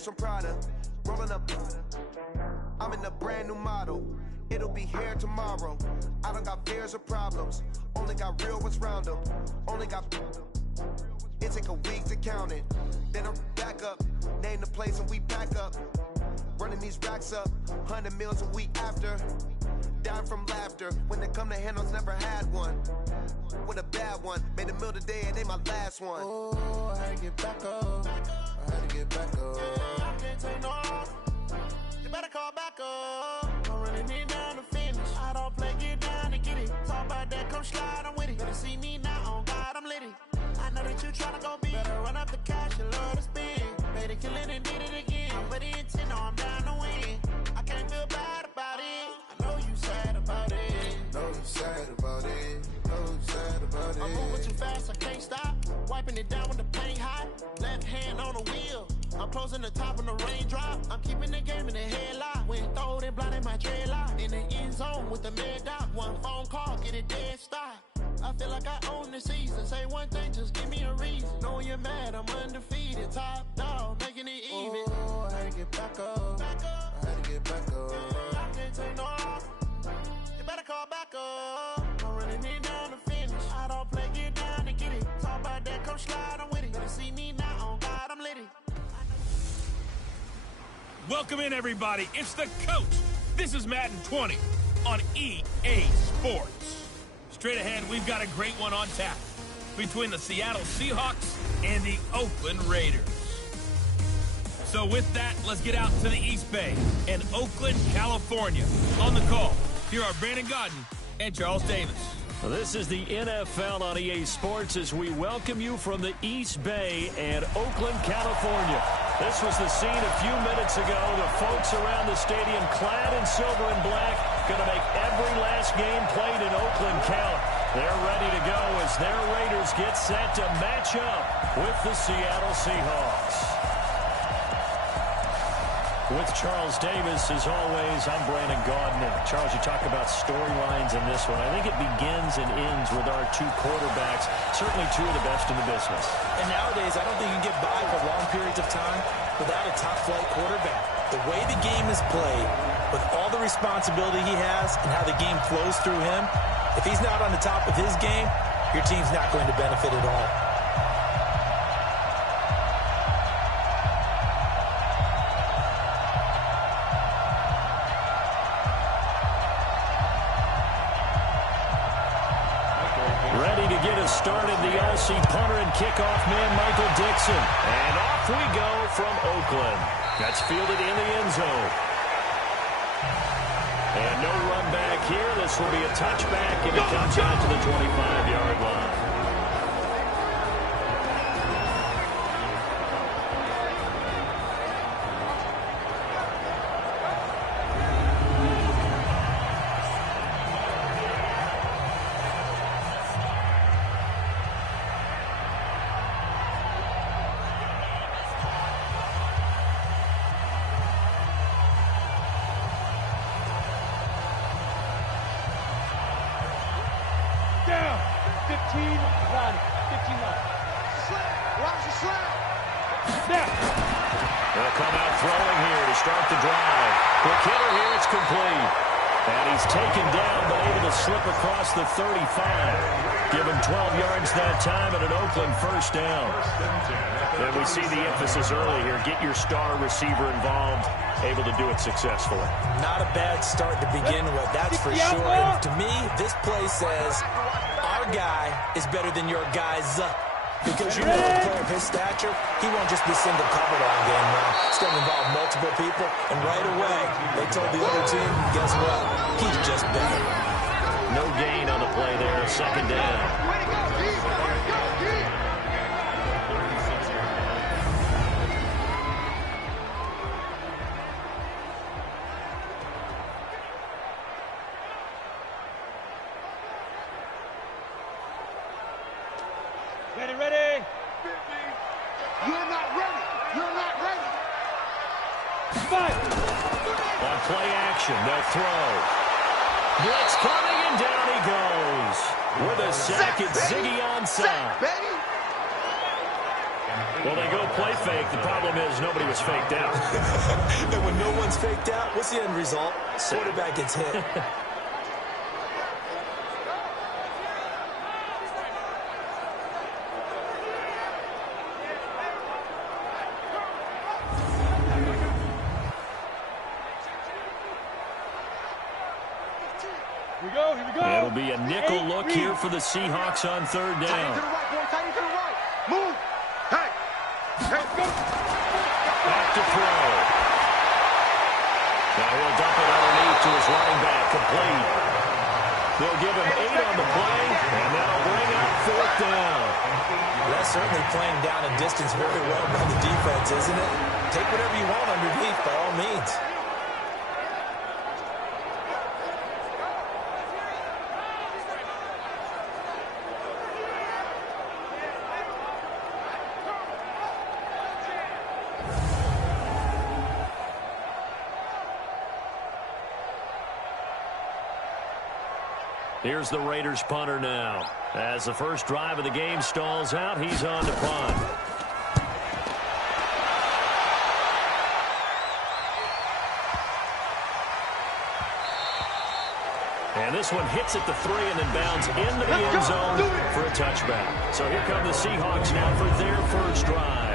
bags from Prada, rolling up. I'm in a brand new model. It'll be here tomorrow. I don't got fears or problems. Only got real ones round them. Only got. It take a week to count it. Then I'm back up. Name the place and we back up. Running these racks up. 100 meals a week after. Dying from laughter. When they come to handles, never had one. With a bad one. Made a meal today and they my last one. Oh, I had to get back up. I had to get back up. I can't take no. You better call back up. I'm running it down to finish. I don't play, get down to get it. Talk about that, come slide, I'm with it. Better see me now, on God, I'm litty. I know that you tryna go big. Better run up the cash, you love to spend. Made it, kill it, and did it again. But the intent, no, I'm down to win. I can't feel bad about it. I know you sad about it. Know you sad about it. Know you sad about it. I'm moving too fast, I can't stop. Wiping it down with the paint hot. Left hand on the wheel. I'm closing the top on the raindrop. I'm keeping the game in the headlock. When throwed and blinded my dreadlock. In the end zone with the mad dot. One phone call, get it dead stop. I feel like I own the season. Say one thing, just give me a reason. Knowing you're mad, I'm undefeated. Top dog, making it even. Oh, I had to get back up. I had to get back up. I can't take no. You better call back up. I'm running it down to finish. I don't play, get down to get it. Talk about that, come slide, I'm with it. Better see me now, on God, I'm litty. Welcome in, everybody. It's the coach. This is Madden 20 on EA Sports. Straight ahead, we've got a great one on tap between the Seattle Seahawks and the Oakland Raiders. So with that, let's get out to the East Bay in Oakland, California. On the call, here are Brandon Godden and Charles Davis. This is the NFL on EA Sports as we welcome you from the East Bay and Oakland, California. This was the scene a few minutes ago. The folks around the stadium clad in silver and black going to make every last game played in Oakland count. They're ready to go as their Raiders get set to match up with the Seattle Seahawks. With Charles Davis, as always, I'm Brandon Godden. And Charles, you talk about storylines in this one. I think it begins and ends with our two quarterbacks, certainly two of the best in the business. And nowadays, I don't think you can get by for long periods of time without a top-flight quarterback. The way the game is played, with all the responsibility he has and how the game flows through him, if he's not on the top of his game, your team's not going to benefit at all. Started the Aussie punter and kickoff man, Michael Dixon. And off we go from Oakland. That's fielded in the end zone. And no run back here. This will be a touchback, and it comes out to the 25-yard line. They'll come out throwing here to start the drive. The killer here, it's complete. And he's taken down, but able to slip across the 35. Give him 12 yards that time and an Oakland first down. And we see the emphasis early here. Get your star receiver involved, able to do it successfully. Not a bad start to begin with, that's for sure. And to me, this play says our guy is better than your guy's. Because you know a player of his stature, he won't just be single covered all game long. It's going to involve multiple people, and right away, they told the other team, guess what? He's just better. No gain on the play there, second down. Ready. You're not ready. You're not ready. Fight. On play action, they'll throw. Blitz coming, and down he goes. With a sack, it's Ziggy Ansah. Well, they go play fake. The problem is nobody was faked out. And when no one's faked out, what's the end result? Quarterback gets hit. Here we go. It'll be a nickel look here for the Seahawks on third down. Tight to the right, boy. Tight to the right. Move. Hey. Hey, go. Back to throw. Now he'll dump it underneath to his running back, complete. They'll give him 8 on the play, and that'll bring up fourth down. That's certainly playing down a distance very well by the defense, isn't it? Take whatever you want underneath, by all means. Here's the Raiders punter now. As the first drive of the game stalls out, he's on to punt. And this one hits at the 3 and then bounds into the end zone for a touchback. So here come the Seahawks now for their first drive.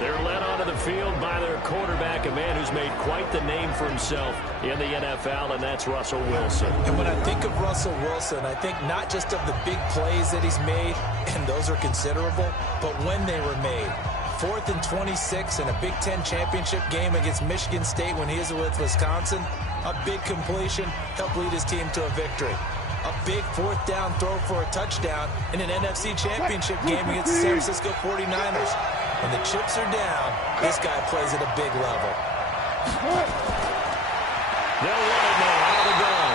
They're led onto the field by their quarterback, a man who's made quite the name for himself in the NFL, and that's Russell Wilson. And when I think of Russell Wilson, I think not just of the big plays that he's made, and those are considerable, but when they were made. 4th and 26 in a Big Ten championship game against Michigan State when he was with Wisconsin. A big completion helped lead his team to a victory. A big 4th down throw for a touchdown in an NFC championship game against the San Francisco 49ers. When the chips are down, this guy plays at a big level. They'll run it now out of the gun.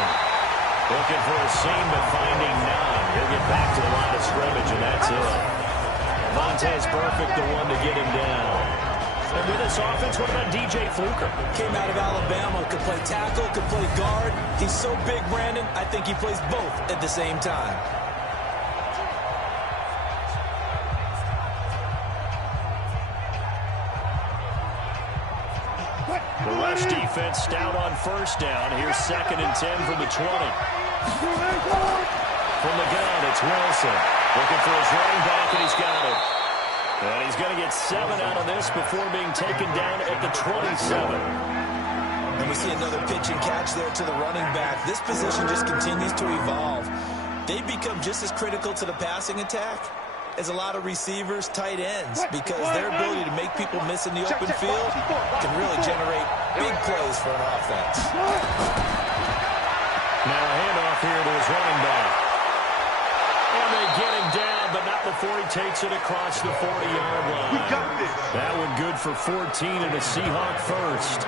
Looking for a seam, but finding none. He'll get back to the line of scrimmage, and that's it. Montez Perfect, the one to get him down. And with this offense, what about DJ Fluker? Came out of Alabama, could play tackle, could play guard. He's so big, Brandon, I think he plays both at the same time. The rush defense stout on first down. Here's 2nd and 10 from the 20. From the gun, it's Wilson. Looking for his running back, and he's got it. And he's going to get 7 out of this before being taken down at the 27. And we see another pitch and catch there to the running back. This position just continues to evolve. They become just as critical to the passing attack as a lot of receivers, tight ends, because their ability to make people miss in the open field can really generate big plays for an offense. Now a handoff here to his running back. And they get him down, but not before he takes it across the 40-yard line. That one good for 14 and a Seahawk first.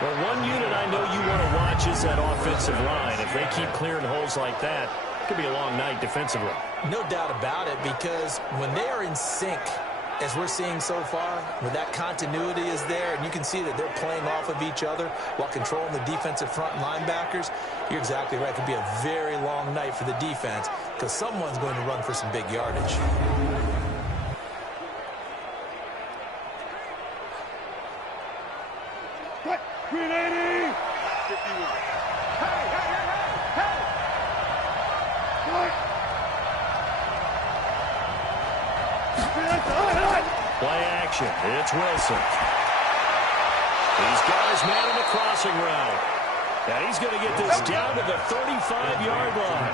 Well, one unit I know you want to watch is that offensive line. If they keep clearing holes like that, it could be a long night defensively. No doubt about it, because when they are in sync, as we're seeing so far, when that continuity is there, and you can see that they're playing off of each other while controlling the defensive front linebackers, you're exactly right. It could be a very long night for the defense because someone's going to run for some big yardage. Green 80! 51. Hey! Play action. It's Wilson. He's got his man on the crossing route. And he's going to get this down to the 35-yard line.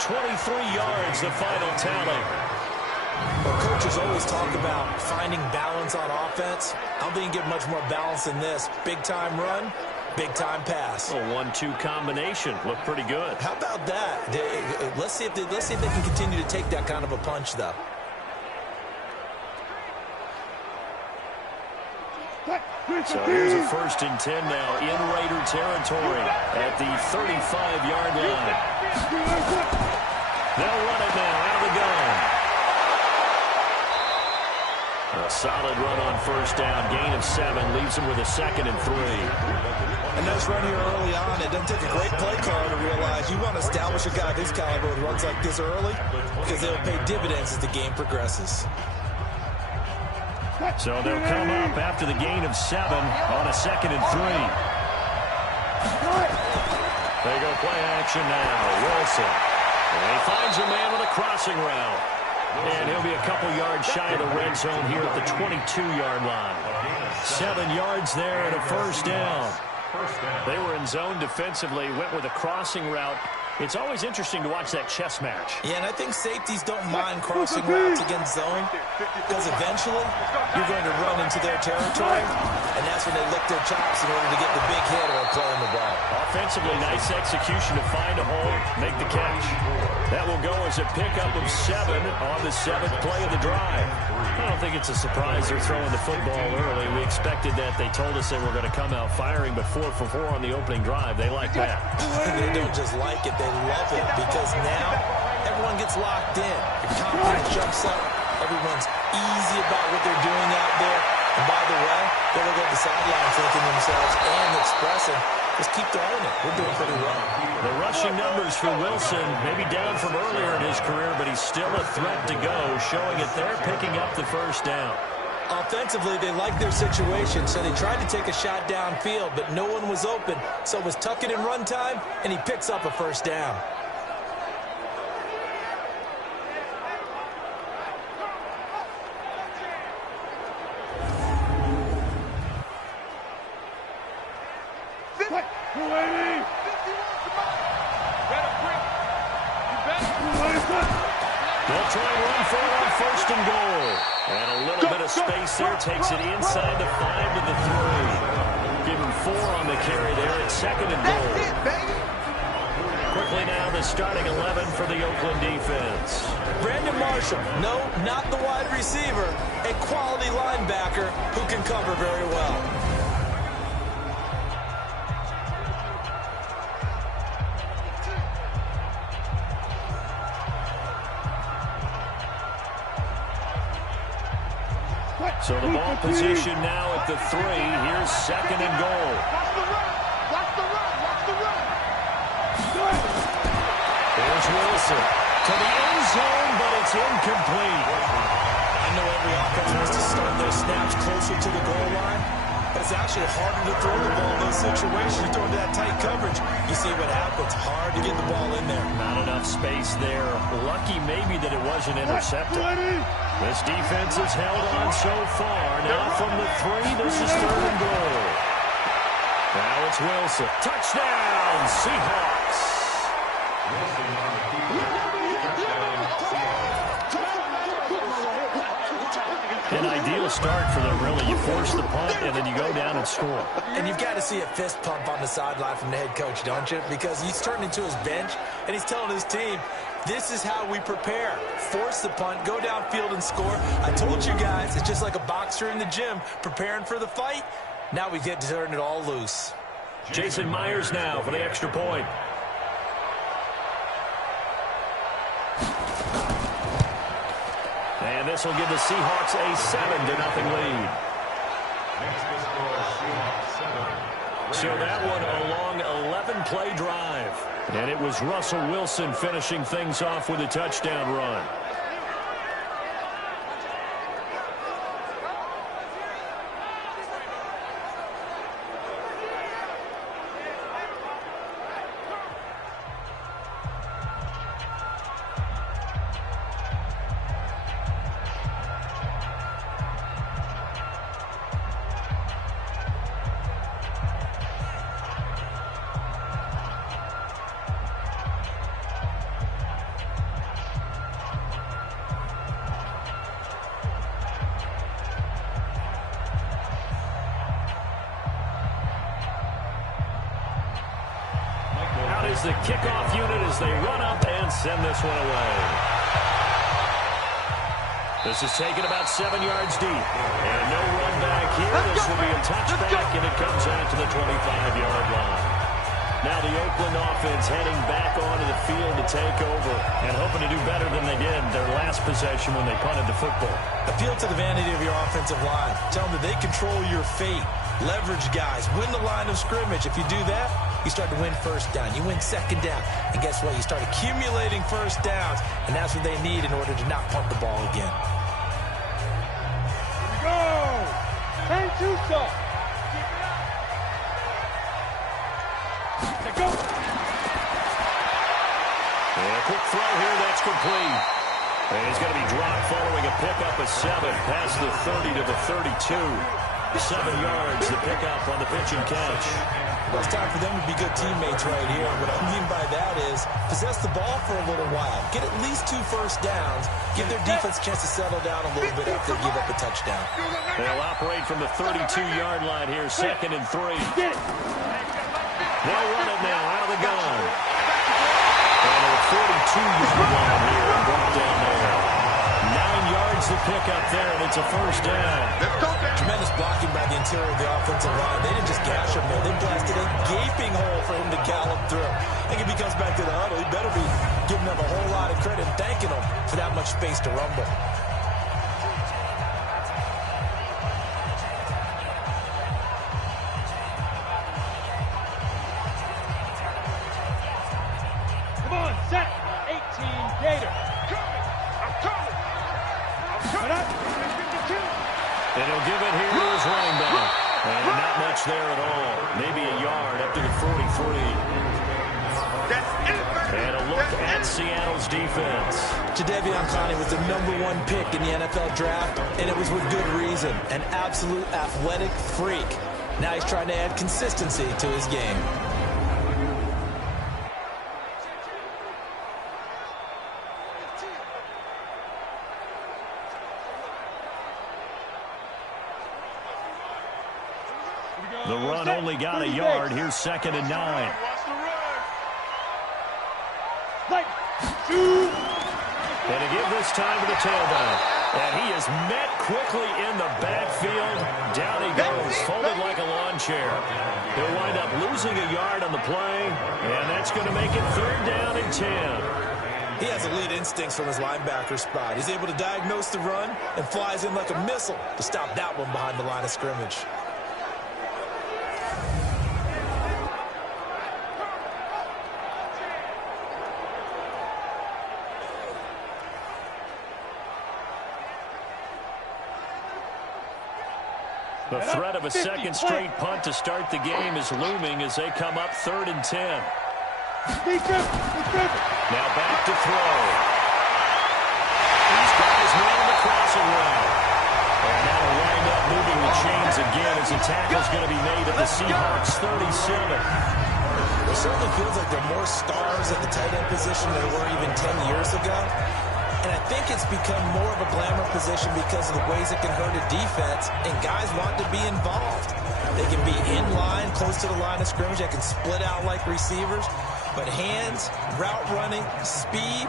23 yards, the final tally. Well, coaches always talk about finding balance on offense. I don't think you get much more balance than this. Big-time run, big-time pass. A 1-2 combination. Looked pretty good. How about that? Let's see if they can continue to take that kind of a punch, though. So here's a 1st and 10 now in Raider territory at the 35-yard line. They'll run it now out of the gun. A solid run on first down. Gain of 7 leaves them with a 2nd and 3. A nice run here early on. It doesn't take a great play caller to realize you want to establish a guy this caliber who runs like this early because they'll pay dividends as the game progresses. So they'll come up after the gain of 7 on a 2nd and 3. They go play action now. Wilson. And he finds a man with a crossing route. And he'll be a couple yards shy of the red zone here at the 22-yard line. 7 yards there and a first down. They were in zone defensively, went with a crossing route. It's always interesting to watch that chess match. Yeah, and I think safeties don't mind crossing routes against zone because eventually you're going to run into their territory, and that's when they lick their chops in order to get the big hit or play on the ball. Offensively, nice execution to find a hole, make the catch. That will go as a pickup of 7 on the 7th play of the drive. I don't think it's a surprise they're throwing the football early. We expected that. They told us they were going to come out firing, but 4 for 4 on the opening drive. They like that. They don't just like it, they love it, because now everyone gets locked in. Your confidence jumps up. Everyone's easy about what they're doing out there. And by the way, they look at the sideline thinking to themselves and expressing, just keep throwing it. We're doing pretty well. The rushing numbers for Wilson, maybe down from earlier in his career, but he's still a threat to go, showing it they're picking up the first down. Offensively, they like their situation, so they tried to take a shot downfield, but no one was open. So it was tuck it in run time, and he picks up a first down. They'll try and run for it on 1st and goal. And a little bit of space there takes it inside the 5 to the 3. Give him 4 on the carry there at 2nd and goal. Quickly now, the starting 11 for the Oakland defense. Brandon Marshall, no, not the wide receiver, a quality linebacker who can cover very well. So the ball position now at the 3. Here's 2nd and goal. Watch the run. There's Wilson to the end zone, but it's incomplete. I know every offense wants to start their snaps closer to the goal line, but it's actually harder to throw the ball in those situations. You throw into that tight coverage, you see what happens. Hard to get the ball in there. Not enough space there. Lucky maybe that it wasn't intercepted. This defense has held on so far. Now from the 3, this is 3rd and goal. Now it's Wilson. Touchdown, Seahawks. An ideal start for them, really. You force the punt, and then you go down and score. And you've got to see a fist pump on the sideline from the head coach, don't you? Because he's turning to his bench, and he's telling his team, this is how we prepare. Force the punt, go downfield and score. I told you guys, it's just like a boxer in the gym preparing for the fight. Now we get to turn it all loose. Jason Myers now for the extra point. And this will give the Seahawks a 7-0 lead. So that one a long 11-play drive. And it was Russell Wilson finishing things off with a touchdown run. The kickoff unit as they run up and send this one away. This is taken about 7 yards deep. And no run back here. This will be a touchback, and it comes out to the 25-yard line. Now the Oakland offense heading back onto the field to take over and hoping to do better than they did their last possession when they punted the football. Appeal to the vanity of your offensive line. Tell them that they control your fate. Leverage guys. Win the line of scrimmage. If you do that, you start to win first down. You win second down. And guess what? You start accumulating first downs, and that's what they need in order to not punt the ball again. Here we go! do so. Go. And a quick throw here, that's complete. And he's going to be dropped following a pickup of 7 past the 30 to the 32. 7 yards, the pickup on the pitch and catch. Well, it's time for them to be good teammates right here. What I mean by that is possess the ball for a little while. Get at least 2 first downs. Give their defense a chance to settle down a little bit after they give up a touchdown. They'll operate from the 32-yard line here, 2nd and 3. They'll run it now out of the gun. And a 42-yard line here and brought down there. 9 yards to pick up there, and it's a first down. Tremendous blocking by the interior of the offensive line. They didn't just gash him there. They blasted a gaping hole for him to gallop through. I think if he comes back to the huddle, he better be giving them a whole lot of credit and thanking them for that much space to rumble. Come on, set. 18 Gator. And he'll give it here to his running back. And not much there at all. Maybe a yard up to the 43. And a look at Seattle's defense. Jadeveon Clowney was the #1 pick in the NFL draft, and it was with good reason. An absolute athletic freak. Now he's trying to add consistency to his game. The run only got a yard. Here's 2nd and 9. And to give this time to the tailback. And he is met quickly in the backfield. Down he goes, folded like a lawn chair. He'll wind up losing a yard on the play, and that's going to make it 3rd down and 10. He has elite instincts from his linebacker spot. He's able to diagnose the run and flies in like a missile to stop that one behind the line of scrimmage. The threat of a second straight punt to start the game is looming as they come up 3rd and 10. Now back to throw. These guys running the crossing route. And that'll wind up moving the chains again as the tackle's going to be made at the Seahawks 37. It certainly feels like there are more stars at the tight end position than there were even 10 years ago. And I think it's become more of a glamour position because of the ways it can hurt a defense, and guys want to be involved. They can be in line, close to the line of scrimmage. They can split out like receivers. But hands, route running, speed,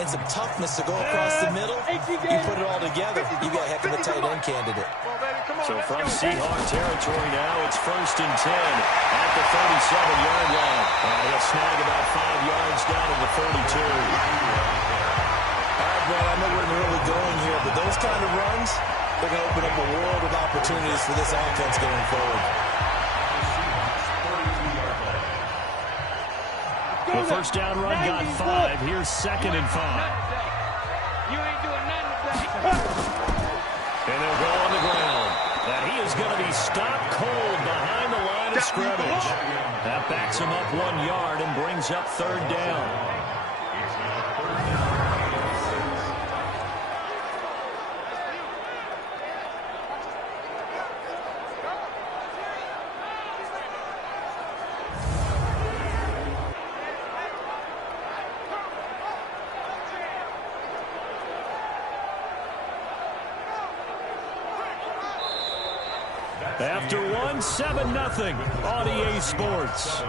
and some toughness to go across the middle, you put it all together, you got a heck of a tight end candidate. So from Seahawk territory now, it's 1st and 10 at the 37-yard line. And he'll snag about 5 yards down to the 32. Brad, I know we're in the early going here, but those kind of runs, they're going to open up a world of opportunities for this offense going forward. The first down run got 5. Here's 2nd and 5. You ain't doing nothing. And they'll go on the ground. And he is going to be stopped cold behind the line of scrimmage. That backs him up 1 yard and brings up 3rd down. After 1, 7-0 on EA Sports.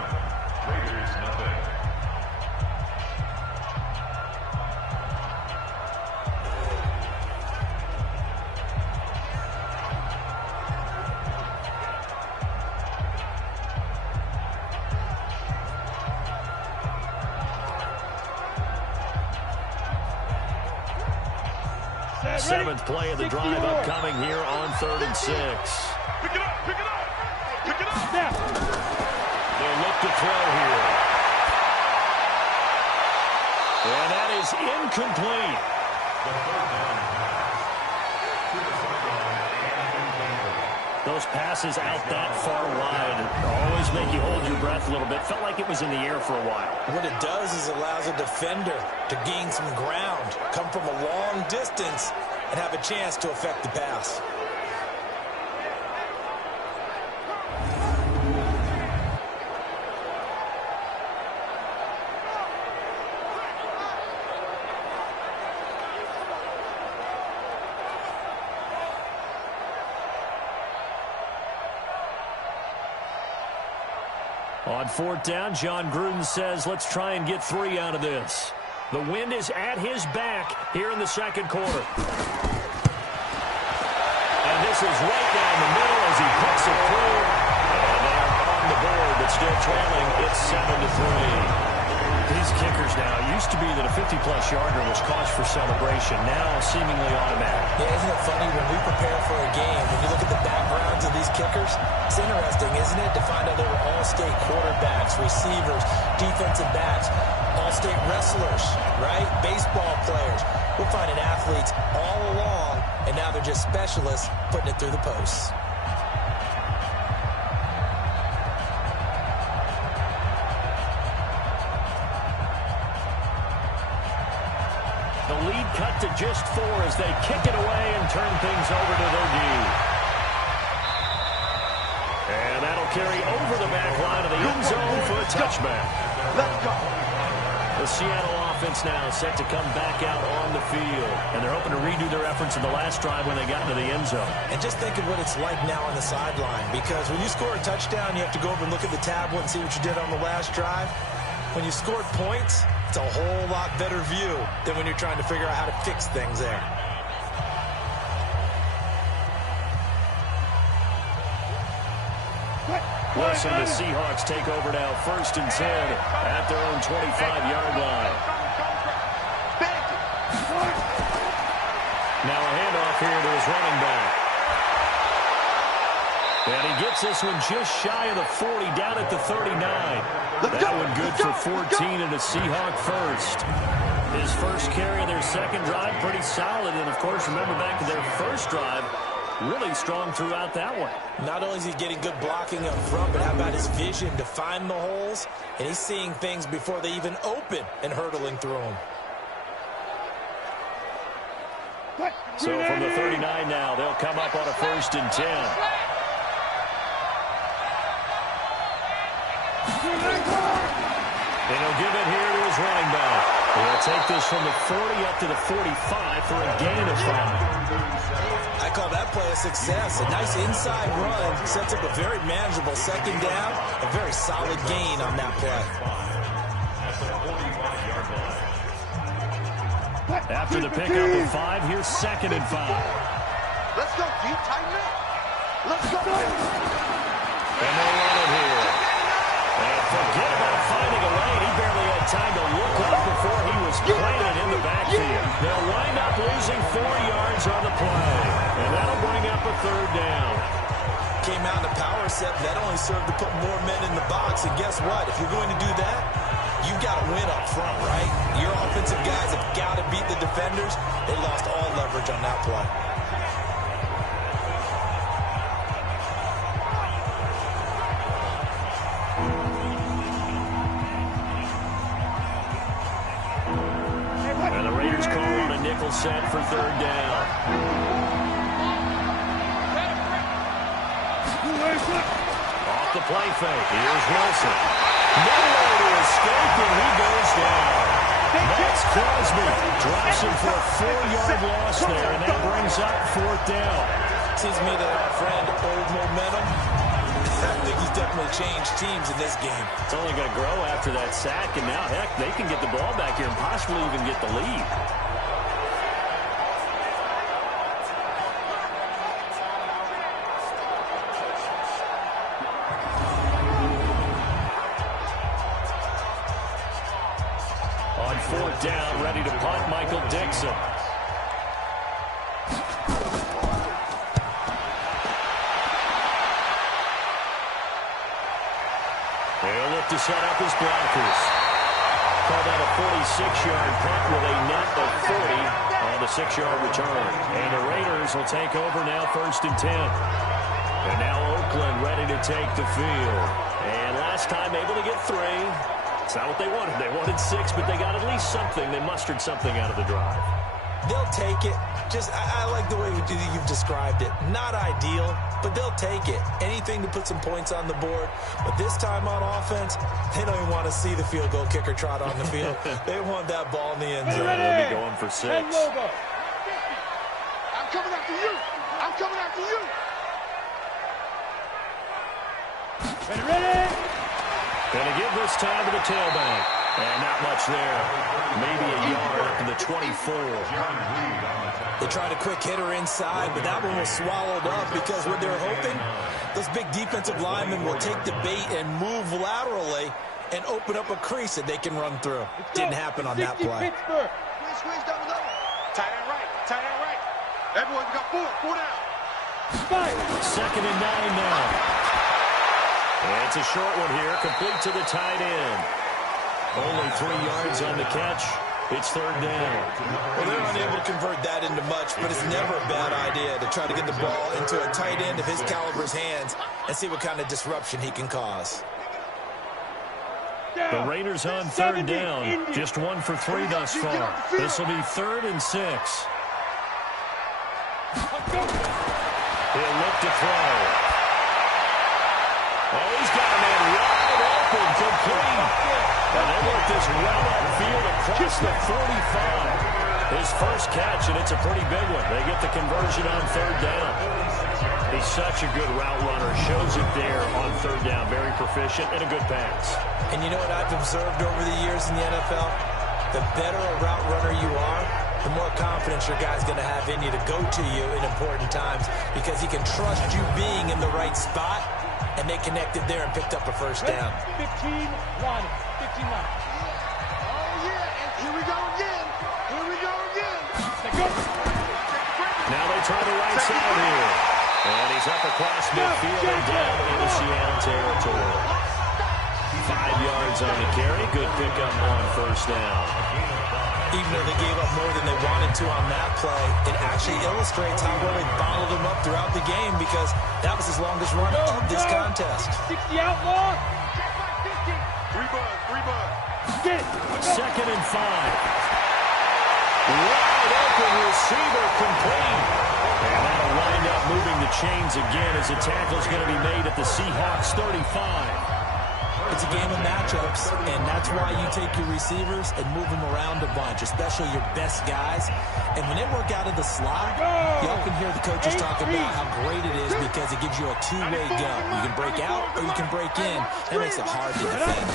Seventh play of the drive upcoming here on 3rd and 6. Pick it up, pick it up, pick it up. Now. They'll look to throw here. And that is incomplete. The Those passes out that far wide always make you hold your breath a little bit. Felt like it was in the air for a while. What it does is allows a defender to gain some ground, come from a long distance, and have a chance to affect the pass. On fourth down, John Gruden says, let's try and get 3 out of this. The wind is at his back here in the second quarter. And this is right down the middle as he puts it through. And they're on the board, but still trailing. It's 7-3. These kickers now, it used to be that a 50-plus yarder was cause for celebration. Now seemingly automatic. Yeah, isn't it funny when we prepare for a game, when you look at the backgrounds of these kickers, it's interesting, isn't it, to find out they were all-state quarterbacks, receivers, defensive backs, all-state wrestlers, right? Baseball players. We're finding athletes all along, and now they're just specialists putting it through the posts. The lead cut to just 4 as they kick it away and turn things over to their D. And that'll carry over the back line of the end zone for a touchback. Let's go. The Seattle offense now set to come back out on the field. And they're hoping to redo their efforts in the last drive when they got into the end zone. And just think of what it's like now on the sideline. Because when you score a touchdown, you have to go over and look at the tablet and see what you did on the last drive. When you scored points, it's a whole lot better view than when you're trying to figure out how to fix things there. Wilson, the Seahawks take over now, 1st and 10 at their own 25-yard line. Now a handoff here to his running back. And he gets this one just shy of the 40, down at the 39. That one good for 14 and a Seahawk first. His first carry of their second drive, pretty solid. And, of course, remember back to their first drive, really strong throughout that one. Not only is he getting good blocking up front, but how about his vision to find the holes? And he's seeing things before they even open and hurtling through them. So from the 39 now, they'll come up on a 1st and 10. And he'll give it here to his running back. He'll take this from the 40 up to the 45 for a gain of 5. I call that play a success. A nice inside run sets up a very manageable second down. A very solid gain on that play. After the pickup of 5, here's 2nd and 5. Let's go, deep, tighten it. Let's go. And they'll run it here. And forget about finding a lane. He barely had time to look up before he was planted in the backfield. They'll wind up losing 4 yards on the play. And that'll bring up a 3rd down. Came out in a power set. That only served to put more men in the box. And guess what? If you're going to do that, you've got to win up front, right? Your offensive guys have got to beat the defenders. They lost all leverage on that play. And the Raiders call on a nickel set for 3rd down. Off the play fake. Here's Wilson. Nowhere to escape, and he goes down. Max Crosby drops him for a 4-yard loss there, and that brings up 4th down. Seems to me that our friend, old momentum, I think he's definitely changed teams in this game. It's only going to grow after that sack, and now, heck, they can get the ball back here and possibly even get the lead. On 4th down, ready to punt, Michael Dixon. They'll look to set up his blockers. Call that a 46-yard punt with a net of 40 on the 6-yard return. And the Raiders will take over now 1st and 10. And now Oakland ready to take the field. And last time able to get 3. It's not what they wanted. They wanted 6, but they got at least something. They mustered something out of the drive. They'll take it. I like the way you've described it. Not ideal, but they'll take it. Anything to put some points on the board. But this time on offense, they don't even want to see the field goal kicker trot on the field. They want that ball in the end zone. They'll be going for 6. I'm coming after you. I'm coming after you. Ready. Going to give this time to the tailback. And not much there. Maybe a yard up to the 24. They tried a quick hitter inside, but that one was swallowed up because what they're hoping, those big defensive linemen will take the bait and move laterally and open up a crease that they can run through. Didn't happen on that play. Squeeze down the middle. Tight end right. Tight end right. Everyone got 4. 4 down. 2nd and 9 now. And it's a short one here, complete to the tight end. Only 3 yards on the catch. It's 3rd down. Well, they're unable to convert that into much, but it's never a bad idea to try to get the ball into a tight end of his caliber's hands and see what kind of disruption he can cause. The Raiders on 3rd down. Just 1 for 3 thus far. This will be 3rd and 6. He'll look to throw. Oh, he's got a man wide open, complete. And they work this well upfield across the 45. His first catch, and it's a pretty big one. They get the conversion on 3rd down. He's such a good route runner. Shows it there on 3rd down. Very proficient and a good pass. And you know what I've observed over the years in the NFL? The better a route runner you are, the more confidence your guy's going to have in you to go to you in important times because he can trust you being in the right spot, and they connected there and picked up a first down. 15-1. 15-1. Oh, yeah, and here we go again. Here we go again. Now they try the right side here. And he's up across midfield and down into Seattle territory. 5 yards on the carry. Good pickup on 1st down. Even though they gave up more than they wanted to on that play, it actually illustrates how well they bottled him up throughout the game because that was his longest run of this contest. 60 outlaw. 3 bud. Get it. 2nd and 5. Wide open receiver complete. And that'll wind up moving the chains again as the tackle's going to be made at the Seahawks 35. It's a game of matchups, and that's why you take your receivers and move them around a bunch, especially your best guys. And when they work out of the slot, you often hear the coaches talk about how great it is because it gives you a two-way go. You can break out or you can break in. That makes it hard to defend.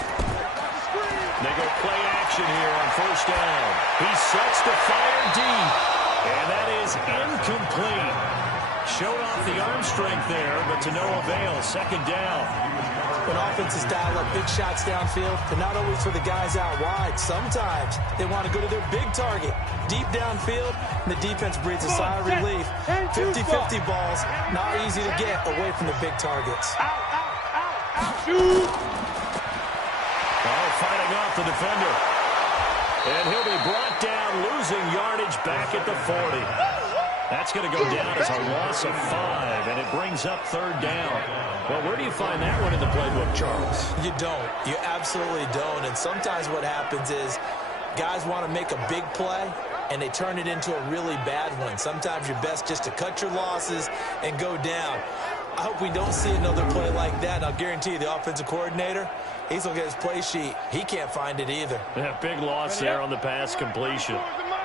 They go play action here on 1st down. He sets the fire deep, and that is incomplete. Showed off the arm strength there, but to no avail. 2nd down. When offenses dial up big shots downfield, they're not always for the guys out wide. Sometimes they want to go to their big target. Deep downfield, and the defense breathes a sigh of relief. 50-50 balls, not easy to get away from the big targets. Oh, fighting off the defender. And he'll be brought down, losing yardage back at the 40. That's going to go down as a loss of 5, and it brings up 3rd down. Well, where do you find that one in the playbook, Charles? You don't. You absolutely don't. And sometimes what happens is guys want to make a big play, and they turn it into a really bad one. Sometimes you're best just to cut your losses and go down. I hope we don't see another play like that. I'll guarantee you the offensive coordinator, he's looking at his play sheet. He can't find it either. Yeah, big loss there on the pass completion.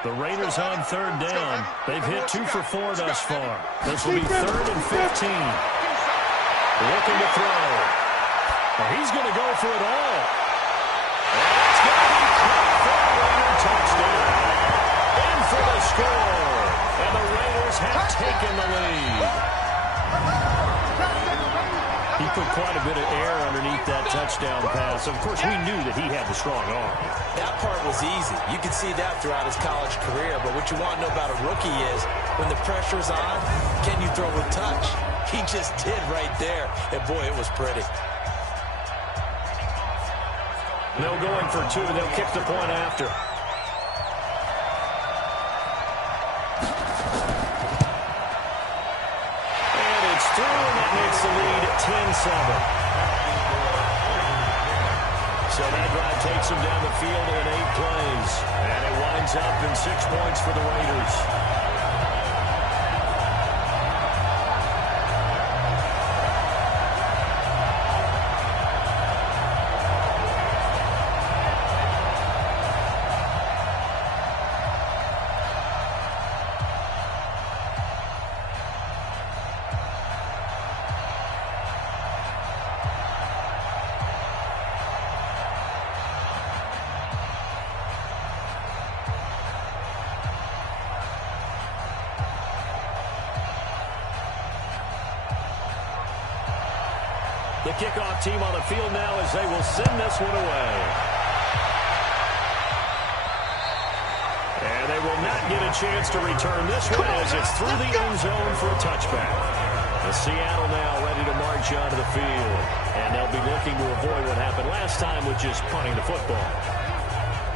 The Raiders on 3rd down. They've hit 2 for 4 thus far. This will be 3rd and 15. Looking to throw. Well, he's going to go for it all. And it's going to be caught for a Raider touchdown. In for the score. And the Raiders have taken the lead. He put quite a bit of air underneath that touchdown pass. Of course, we knew that he had the strong arm. That part was easy. You could see that throughout his college career. But what you want to know about a rookie is when the pressure's on, can you throw with touch? He just did right there. And, boy, it was pretty. They'll go in for 2. They'll kick the point after. And it's through, and that makes So that drive takes them down the field in 8 plays. And it winds up in 6 points for the Raiders. The kickoff team on the field now as they will send this one away. And they will not get a chance to return this one as it's through the end zone for a touchback. The Seattle now ready to march onto the field. And they'll be looking to avoid what happened last time with just punting the football.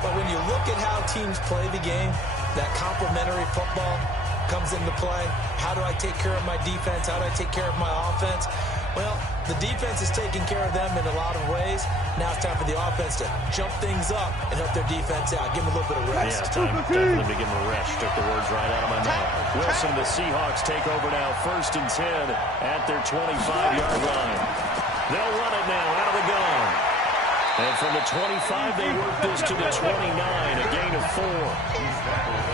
But when you look at how teams play the game, that complementary football comes into play. How do I take care of my defense? How do I take care of my offense? Well, the defense is taking care of them in a lot of ways. Now it's time for the offense to jump things up and help their defense out. Give them a little bit of rest. Yeah, time for them to give them a rest. Took the words right out of my mouth. Wilson, the Seahawks take over now 1st and 10 at their 25-yard line. They'll run it now out of the gun. And from the 25, they work this to the 29, a gain of 4.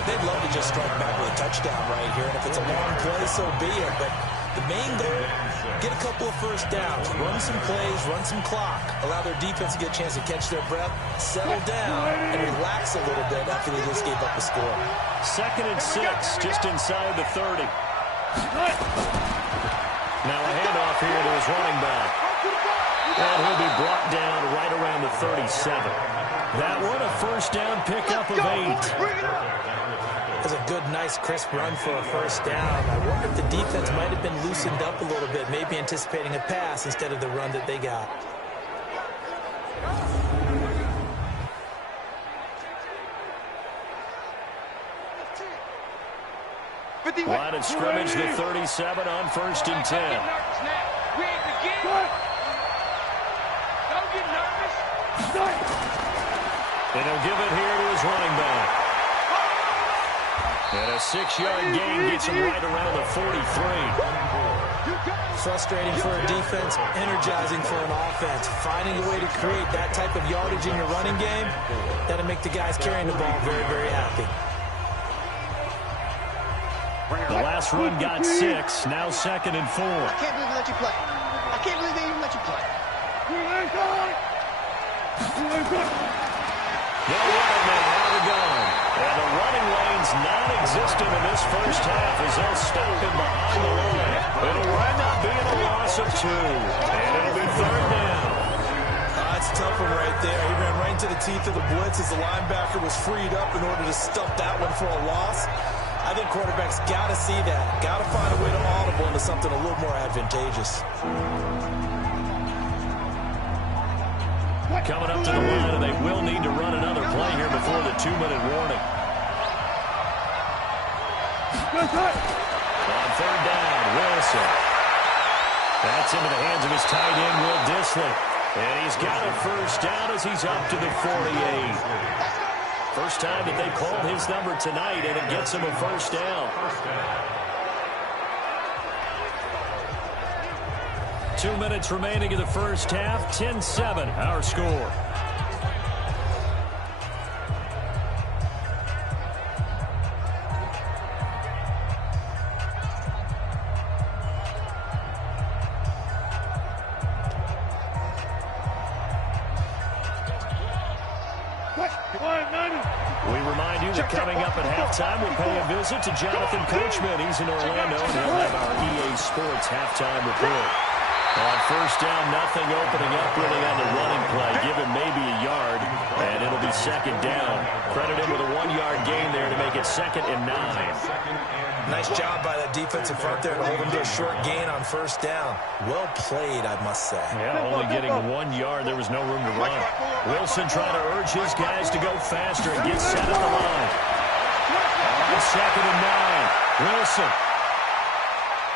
They'd love to just strike back with a touchdown right here. And if it's a long play, so be it. But the main goal, get a couple of first downs, run some plays, run some clock, allow their defense to get a chance to catch their breath, settle down, and relax a little bit after they just gave up a score. 2nd and 6, just inside the 30. Now a handoff here to his running back. And he'll be brought down right around the 37. That one, a first down pickup of 8. That's a good, nice, crisp run for a first down. I wonder if the defense might have been loosened up a little bit, maybe anticipating a pass instead of the run that they got. Line of scrimmage, the 37 on 1st and 10. And he'll give it here to his running back. And a 6-yard gain gets him right around the 43. Frustrating for a defense, energizing for an offense. Finding a way to create that type of yardage in your running game, that'll make the guys carrying the ball very, very happy. The last run got 6, now 2nd and 4. I can't believe they let you play. I can't believe they even let you play. They'll run it now out of the gun. And the running lane's non-existent in this first half as they'll stop him behind the line. It'll wind up being a loss of 2. And it'll be 3rd down. That's a tough one right there. He ran right into the teeth of the blitz as the linebacker was freed up in order to stop that one for a loss. I think quarterbacks got to see that. Got to find a way to audible into something a little more advantageous. Coming up to the line, and they will need to run another play here before the 2-minute warning. On 3rd down, Wilson. That's into the hands of his tight end, Will Dissly. And he's got a first down as he's up to the 48. First time that they called his number tonight, and it gets him a first down. 2 minutes remaining in the first half, 10-7, our score. We remind you that coming up at halftime, we'll pay a visit to Jonathan Coachman. He's in Orlando, and he'll have our EA Sports halftime report. On first down, nothing opening up really on the running play. Give him maybe a yard, and it'll be 2nd down. Credit him with a 1-yard gain there to make it 2nd and 9. Nice job by that defensive front there to hold him to a short gain on first down. Well played, I must say. Yeah, only getting 1 yard. There was no room to run. Wilson trying to urge his guys to go faster and get set at the line. On 2nd and 9, Wilson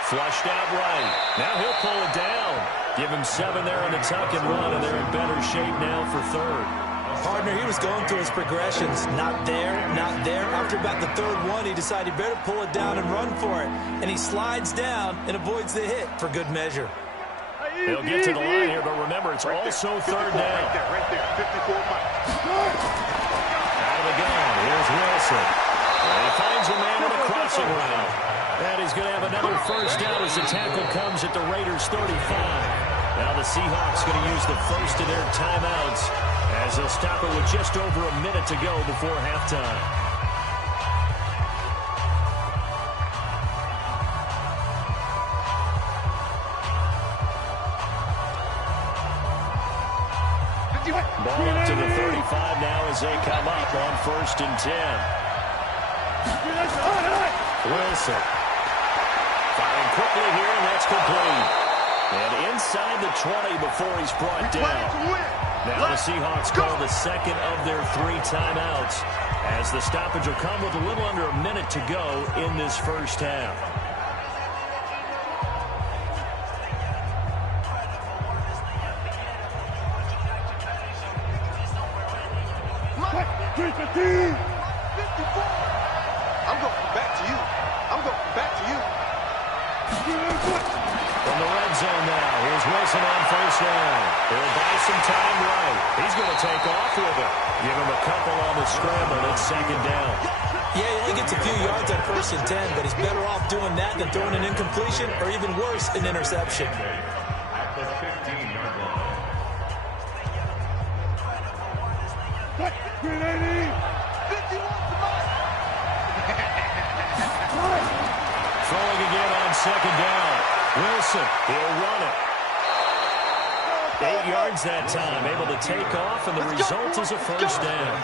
Flushed out right. Now he'll pull it down. Give him 7 there in the tuck and run, and they're in better shape now for third. Partner, he was going through his progressions. Not there, not there. After about the third one, he decided he better pull it down and run for it. And he slides down and avoids the hit for good measure. They'll get to the line here, but remember, it's also third down. Right there, 54 miles. Out of the gun, here's Wilson. And he finds a man in the crossing route. And he's going to have another first down as the tackle comes at the Raiders' 35. Now the Seahawks going to use the first of their timeouts as they'll stop it with just over a minute to go before halftime. Ball up to the 35 now as they come up on 1st and 10. Wilson. Firing quickly here, and that's complete. And inside the 20 before he's brought down. Now the Seahawks call the second of their 3 timeouts as the stoppage will come with a little under a minute to go in this first half. I'm going back to you. I'm going back to you. From the red zone now, here's Wilson on first down. He'll buy some time right. He's going to take off with it. Give him a couple on the scramble. It's second down. Yeah, he only gets a few yards on 1st and 10, but he's better off doing that than throwing an incompletion or even worse, an interception. At the 15-yard line. Throwing again on second down. Wilson, he'll run it. 8 yards that time, able to take off, and the result is a first down.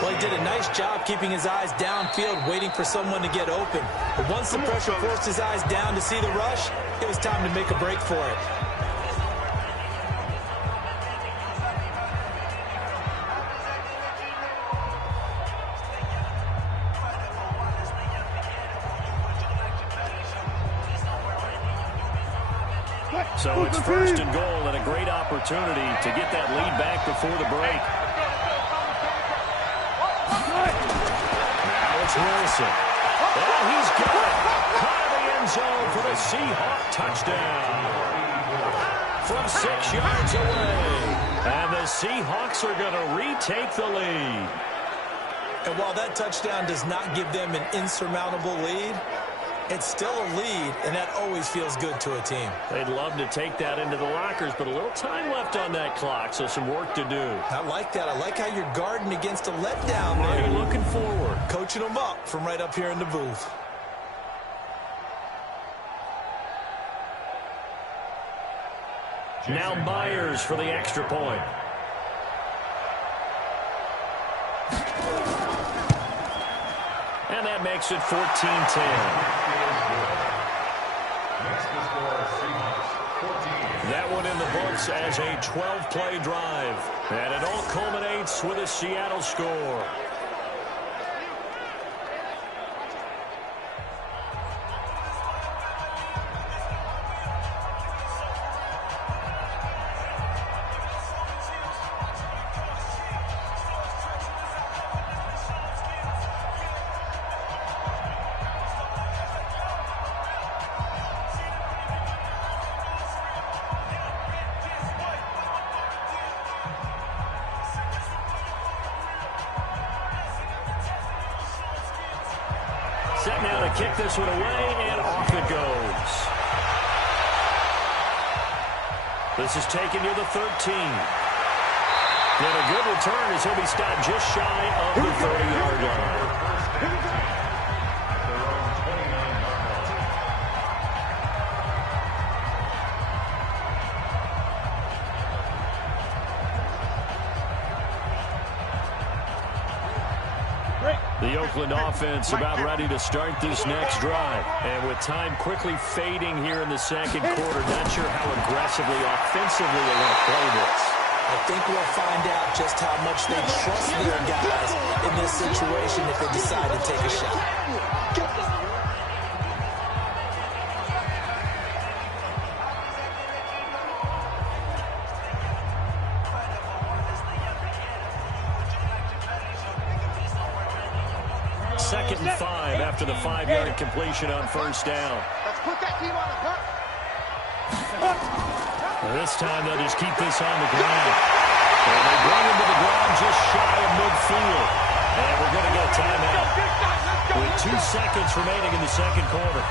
Well, he did a nice job keeping his eyes downfield, waiting for someone to get open. But once the pressure forced his eyes down to see the rush, it was time to make a break for it. So it's 1st and goal and a great opportunity to get that lead back before the break. Now it's Wilson. And he's got it. Caught in the end zone for the Seahawk touchdown. From 6 yards away. And the Seahawks are going to retake the lead. And while that touchdown does not give them an insurmountable lead, it's still a lead, and that always feels good to a team. They'd love to take that into the lockers, but a little time left on that clock, so some work to do. I like that. I like how you're guarding against a letdown Now there. you're looking forward. Coaching them up from right up here in the booth. Now Myers for the extra point. And that makes it 14-10. That one in the books as a 12-play drive. And it all culminates with a Seattle score. Set now to kick this one away, and off it goes. This is taken near the 13. And a good return as he'll be stopped just shy of the 30-yard line. The Oakland offense about ready to start this next drive. And with time quickly fading here in the second quarter, not sure how aggressively, offensively they want to play this. I think we'll find out just how much they trust their guys in this situation if they decide to take a shot. 2nd and 5 after the 5-yard completion on first down. Let's put that team on the hook. This time they'll just keep this on the ground. And they bring him to the ground just shy of midfield. And we're going to get a timeout with 2 seconds remaining in the second quarter.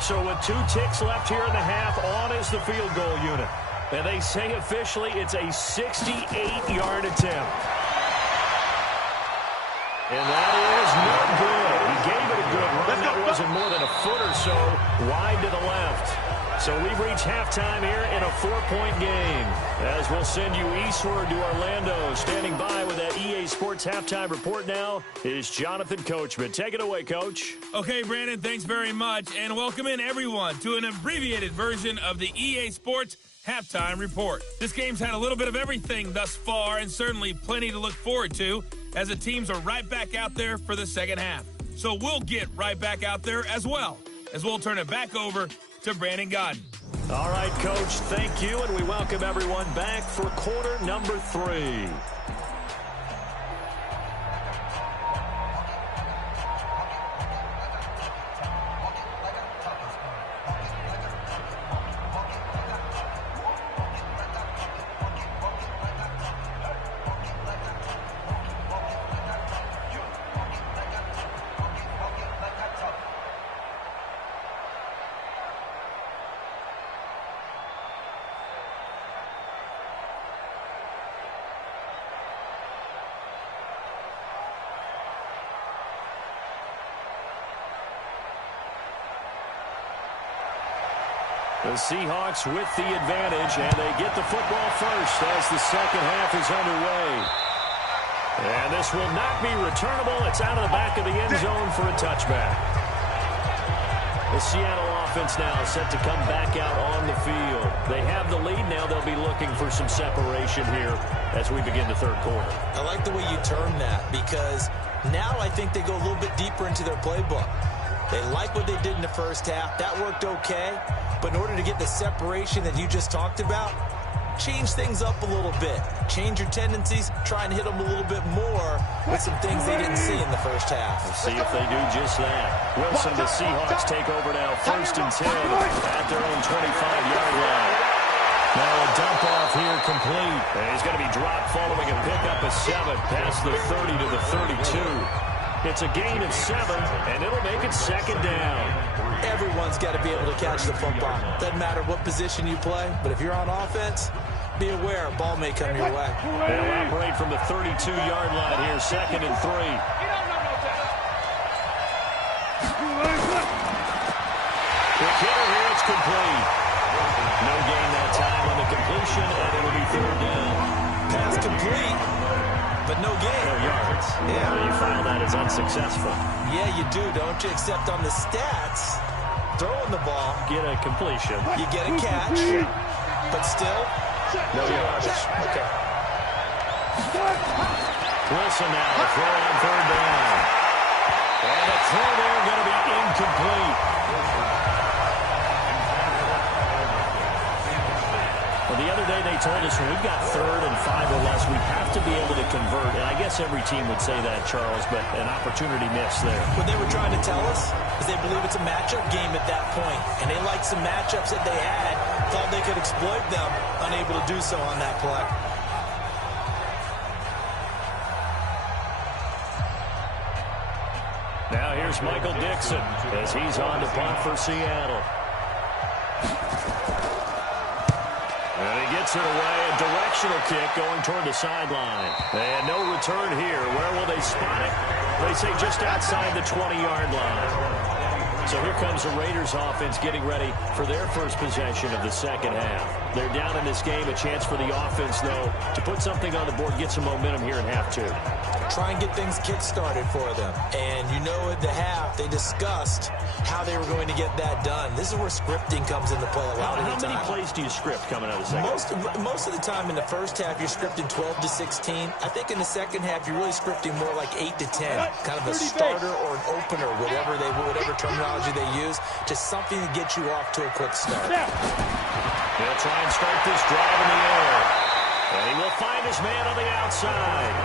So with 2 ticks left here in the half, on is the field goal unit. And they say officially it's a 68-yard attempt. And that is no good. He gave it a good run. That wasn't more than a foot or so wide to the left. So we've reached halftime here in a 4-point game. As we'll send you eastward to Orlando. Standing by with that EA Sports halftime report now is Jonathan Coachman. Take it away, Coach. Okay, Brandon, thanks very much. And welcome in, everyone, to an abbreviated version of the EA Sports halftime report. This game's had a little bit of everything thus far, and certainly plenty to look forward to, as the teams are right back out there for the second half. So we'll get right back out there as well, as we'll turn it back over to Brandon Godden. All right, Coach, thank you, and we welcome everyone back for quarter number 3. The Seahawks with the advantage, and they get the football first as the second half is underway. And this will not be returnable. It's out of the back of the end zone for a touchback. The Seattle offense now set to come back out on the field. They have the lead now. They'll be looking for some separation here as we begin the third quarter. I like the way you term that, because now I think they go a little bit deeper into their playbook. They like what they did in the first half. That worked okay. But in order to get the separation that you just talked about, change things up a little bit. Change your tendencies. Try and hit them a little bit more with some things they didn't see in the first half. We'll see if they do just that. Wilson, the Seahawks take over now. 1st and 10 at their own 25-yard line. Now a dump off here complete. And he's going to be dropped following a pickup of 7 past the 30 to the 32. It's a gain of 7, and it'll make it second down. Everyone's got to be able to catch the football. Doesn't matter what position you play, but if you're on offense, be aware a ball may come your way. They'll operate from the 32-yard line here, 2nd and 3. Quick hitter here, it's complete. No gain that time on the completion, and it'll be 3rd down. Pass complete, but no gain. No yards. Yeah. You file that as unsuccessful. Yeah, you do, don't you? Except on the stats, throwing the ball, Get a completion. you get a catch, but still, No yards. Okay. Wilson now, throw on 3rd down. And the throw there going to be incomplete. Well, the other day they told us when we've got 3rd and 5 or less, we have to be able to convert. And I guess every team would say that, Charles, but an opportunity missed there. What they were trying to tell us is they believe it's a matchup game at that point, and they liked some matchups that they had, thought they could exploit them, unable to do so on that play. Now here's Michael Dixon as he's on to punt for Seattle. And he gets it away, a directional kick going toward the sideline. And no return here. Where will they spot it? They say just outside the 20-yard line. So here comes the Raiders offense getting ready for their first possession of the second half. They're down in this game. A chance for the offense, though, to put something on the board, get some momentum here in half two. Try and get things kick-started for them. And you know at the half, they discussed how they were going to get that done. This is where scripting comes into play a lot of the time. How many plays do you script coming out of the second? Most of the time in the first half, you're scripting 12 to 16. I think in the second half, you're really scripting more like 8 to 10. Kind of a starter or an opener, whatever terminology they use, just something to get you off to a quick start. He'll try and start this drive in the air. And he will find his man on the outside.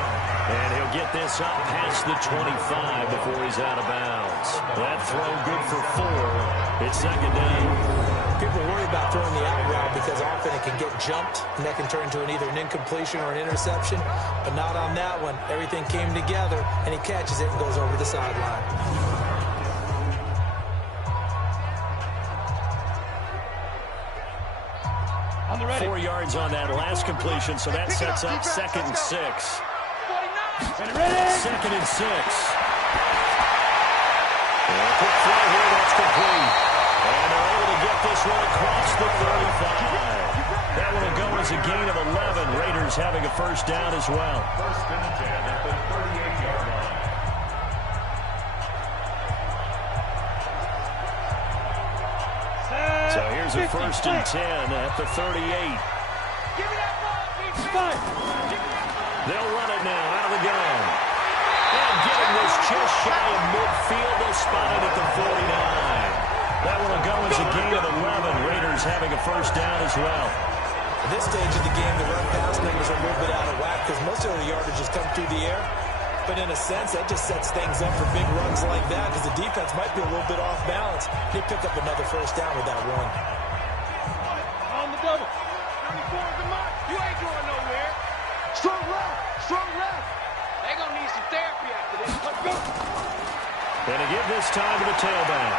And he'll get this up past the 25 before he's out of bounds. That throw good for 4. It's second down. People worry about throwing the out route because often it can get jumped, and that can turn into either an incompletion or an interception. But not on that one. Everything came together, and he catches it and goes over the sideline. On the ready. 4 yards on that last completion, so that sets up 2nd and 6. 2nd and 6. And a quick throw here, that's complete. And they're able to get this one across the 35. That one will go as a gain of 11. Raiders having a first down as well. First and 10 at the 38-yard line. So here's a first and 10 at the 38. They'll run it now out of the gun. And getting this just shy of midfield, they'll spot it at the 49. That one will go as a gain of 11. Raiders having a first down as well. At this stage of the game, the run-pass numbers are a little bit out of whack because most of the yardage has come through the air. But in a sense, that just sets things up for big runs like that because the defense might be a little bit off balance. They pick up another first down with that run. On the double. 34 is the mark. You ain't going nowhere. Strong left. Strong left. They gonna need some therapy after this. Let's go. Gonna give this time to the tailback.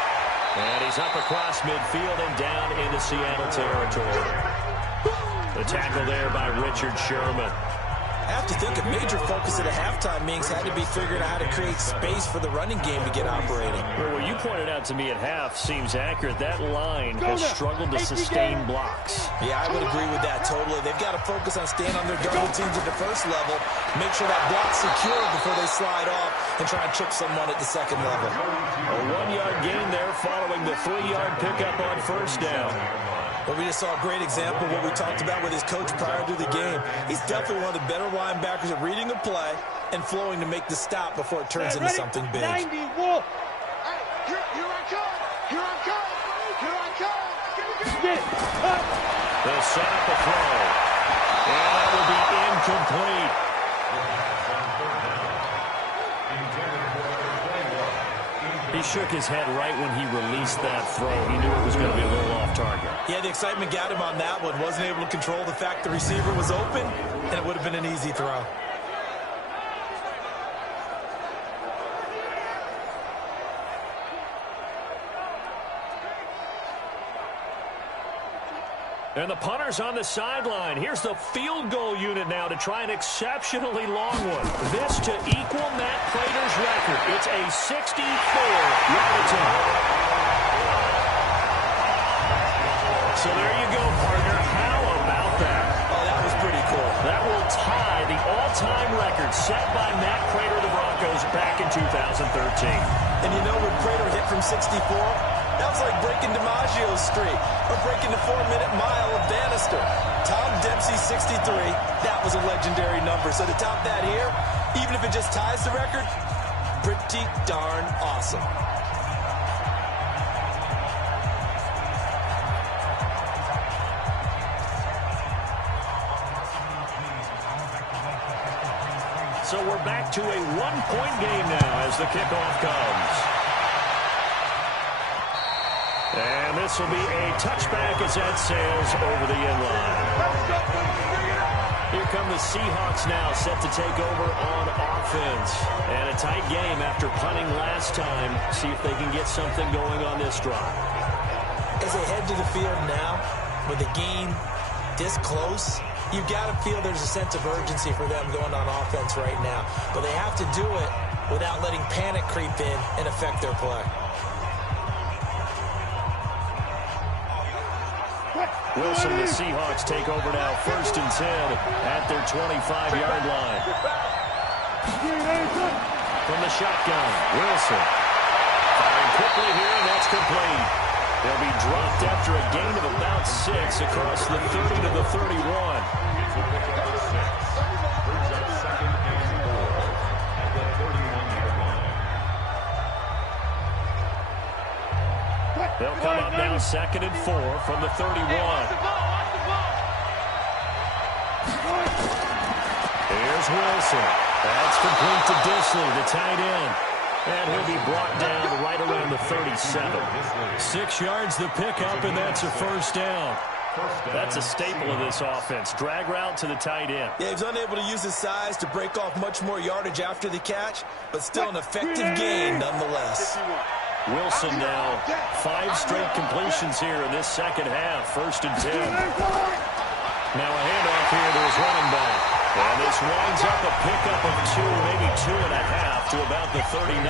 And he's up across midfield and down into Seattle territory. The tackle there by Richard Sherman. I have to think a major focus at a halftime, Minks, had to be figuring out how to create space for the running game to get operating. Well, what you pointed out to me at half seems accurate. That line has struggled to sustain blocks. Yeah, I would agree with that totally. They've got to focus on staying on their double teams at the first level, make sure that block's secure before they slide off, and try and chip someone at the second level. A 1-yard gain there following the 3-yard pickup on first down. Well, we just saw a great example of what we talked about with his coach prior to the game. He's definitely one of the better linebackers at reading a play and flowing to make the stop before it turns into something big. 90 Wolf. Hey, here I come. Here I come. Here I come. Get it. They'll set up a throw. And that will be incomplete. He shook his head right when he released that throw. He knew it was going to be a little off target. Yeah, the excitement got him on that one. Wasn't able to control the fact the receiver was open, and it would have been an easy throw. And the punter's on the sideline. Here's the field goal unit now to try an exceptionally long one. This to equal Matt Prater's record. It's a 64-yard attempt. So there you go, partner. How about that? Oh, that was pretty cool. That will tie the all-time record set by Matt Prater of the Broncos back in 2013. And you know when Prater hit from 64? That was like breaking DiMaggio's streak or breaking the 4-minute mile of Bannister. Tom Dempsey, 63. That was a legendary number. So to top that here, even if it just ties the record, pretty darn awesome. So we're back to a one-point game now as the kickoff comes. And this will be a touchback as that sails over the end line. Here come the Seahawks now, set to take over on offense. And a tight game after punting last time. See if they can get something going on this drive. As they head to the field now, with the game this close, you've got to feel there's a sense of urgency for them going on offense right now. But they have to do it without letting panic creep in and affect their play. Wilson, the Seahawks take over now, 1st and 10 at their 25-yard line. From the shotgun, Wilson. Firing quickly here, and that's complete. They'll be dropped after a gain of about 6 across the 30 to the 31. They'll come up now 2nd and 4 from the 31. Here's Wilson. That's complete to Disley, the tight end. And he'll be brought down right around the 37. 6 yards the pickup, and that's a 1st down. That's a staple of this offense. Drag route to the tight end. Yeah, he's unable to use his size to break off much more yardage after the catch, but still an effective gain nonetheless. Wilson now 5 straight completions here in this second half. 1st and 10. Now a handoff here to his running back. And this winds up a pickup of 2, maybe 2.5 to about the 39.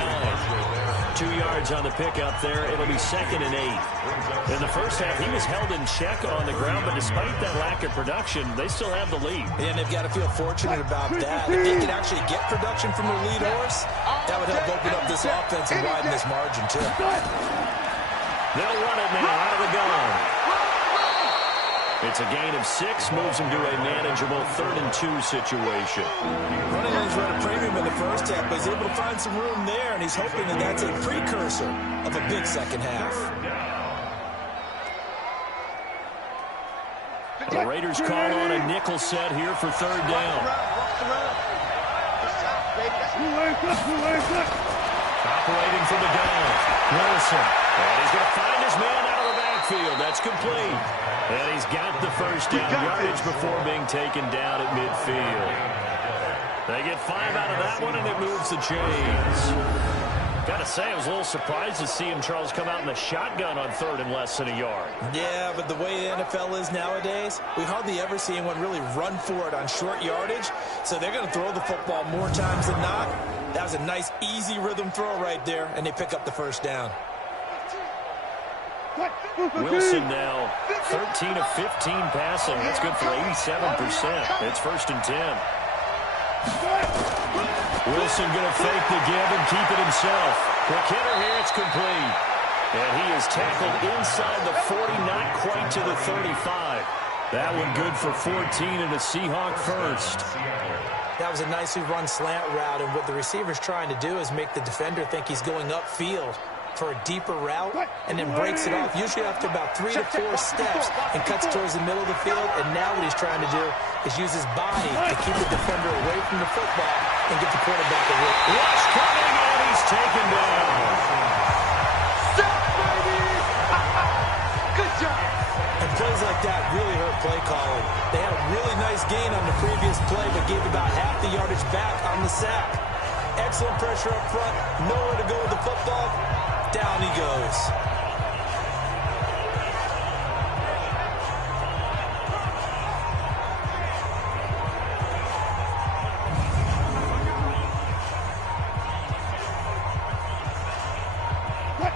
2 yards on the pickup there. It'll be 2nd and 8. In the first half, he was held in check on the ground, but despite that lack of production, they still have the lead. And they've got to feel fortunate about that. If they can actually get production from their lead horse, that would help open up this offense and widen this margin, too. They'll run it now out of the gun. It's a gain of 6, moves him to a manageable 3rd and 2 situation. Running lanes run a premium in the first half, but he's able to find some room there, and he's hoping that that's a precursor of a big second half. The Raiders call on a nickel set here for 3rd down. Operating from the gun, Wilson. And he's going to find his man out of the backfield. That's complete. And he's got the 1st down yardage before being taken down at midfield. They get 5 out of that one, and it moves the chains. Got to say, I was a little surprised to see him, Charles, come out in the shotgun on 3rd and less than a yard. Yeah, but the way the NFL is nowadays, we hardly ever see anyone really run for it on short yardage. So they're going to throw the football more times than not. That was a nice, easy rhythm throw right there, and they pick up the 1st down. Wilson now 13 of 15 passing. That's good for 87%. It's 1st and 10. Wilson going to fake the give and keep it himself. Quick hitter here, it's complete. And he is tackled inside the 40, not quite to the 35. That one good for 14 and a Seahawk 1st. That was a nicely run slant route, and what the receiver's trying to do is make the defender think he's going upfield for a deeper route, and then breaks it off, usually after about 3 to 4 steps, and cuts towards the middle of the field. And now what he's trying to do is use his body to keep the defender away from the football and get the quarterback away. Rush coming, and he's taken down. Good job. And plays like that really hurt play calling. They had a really nice gain on the previous play, but gave about half the yardage back on the sack. Excellent pressure up front, nowhere to go with the football. Down he goes.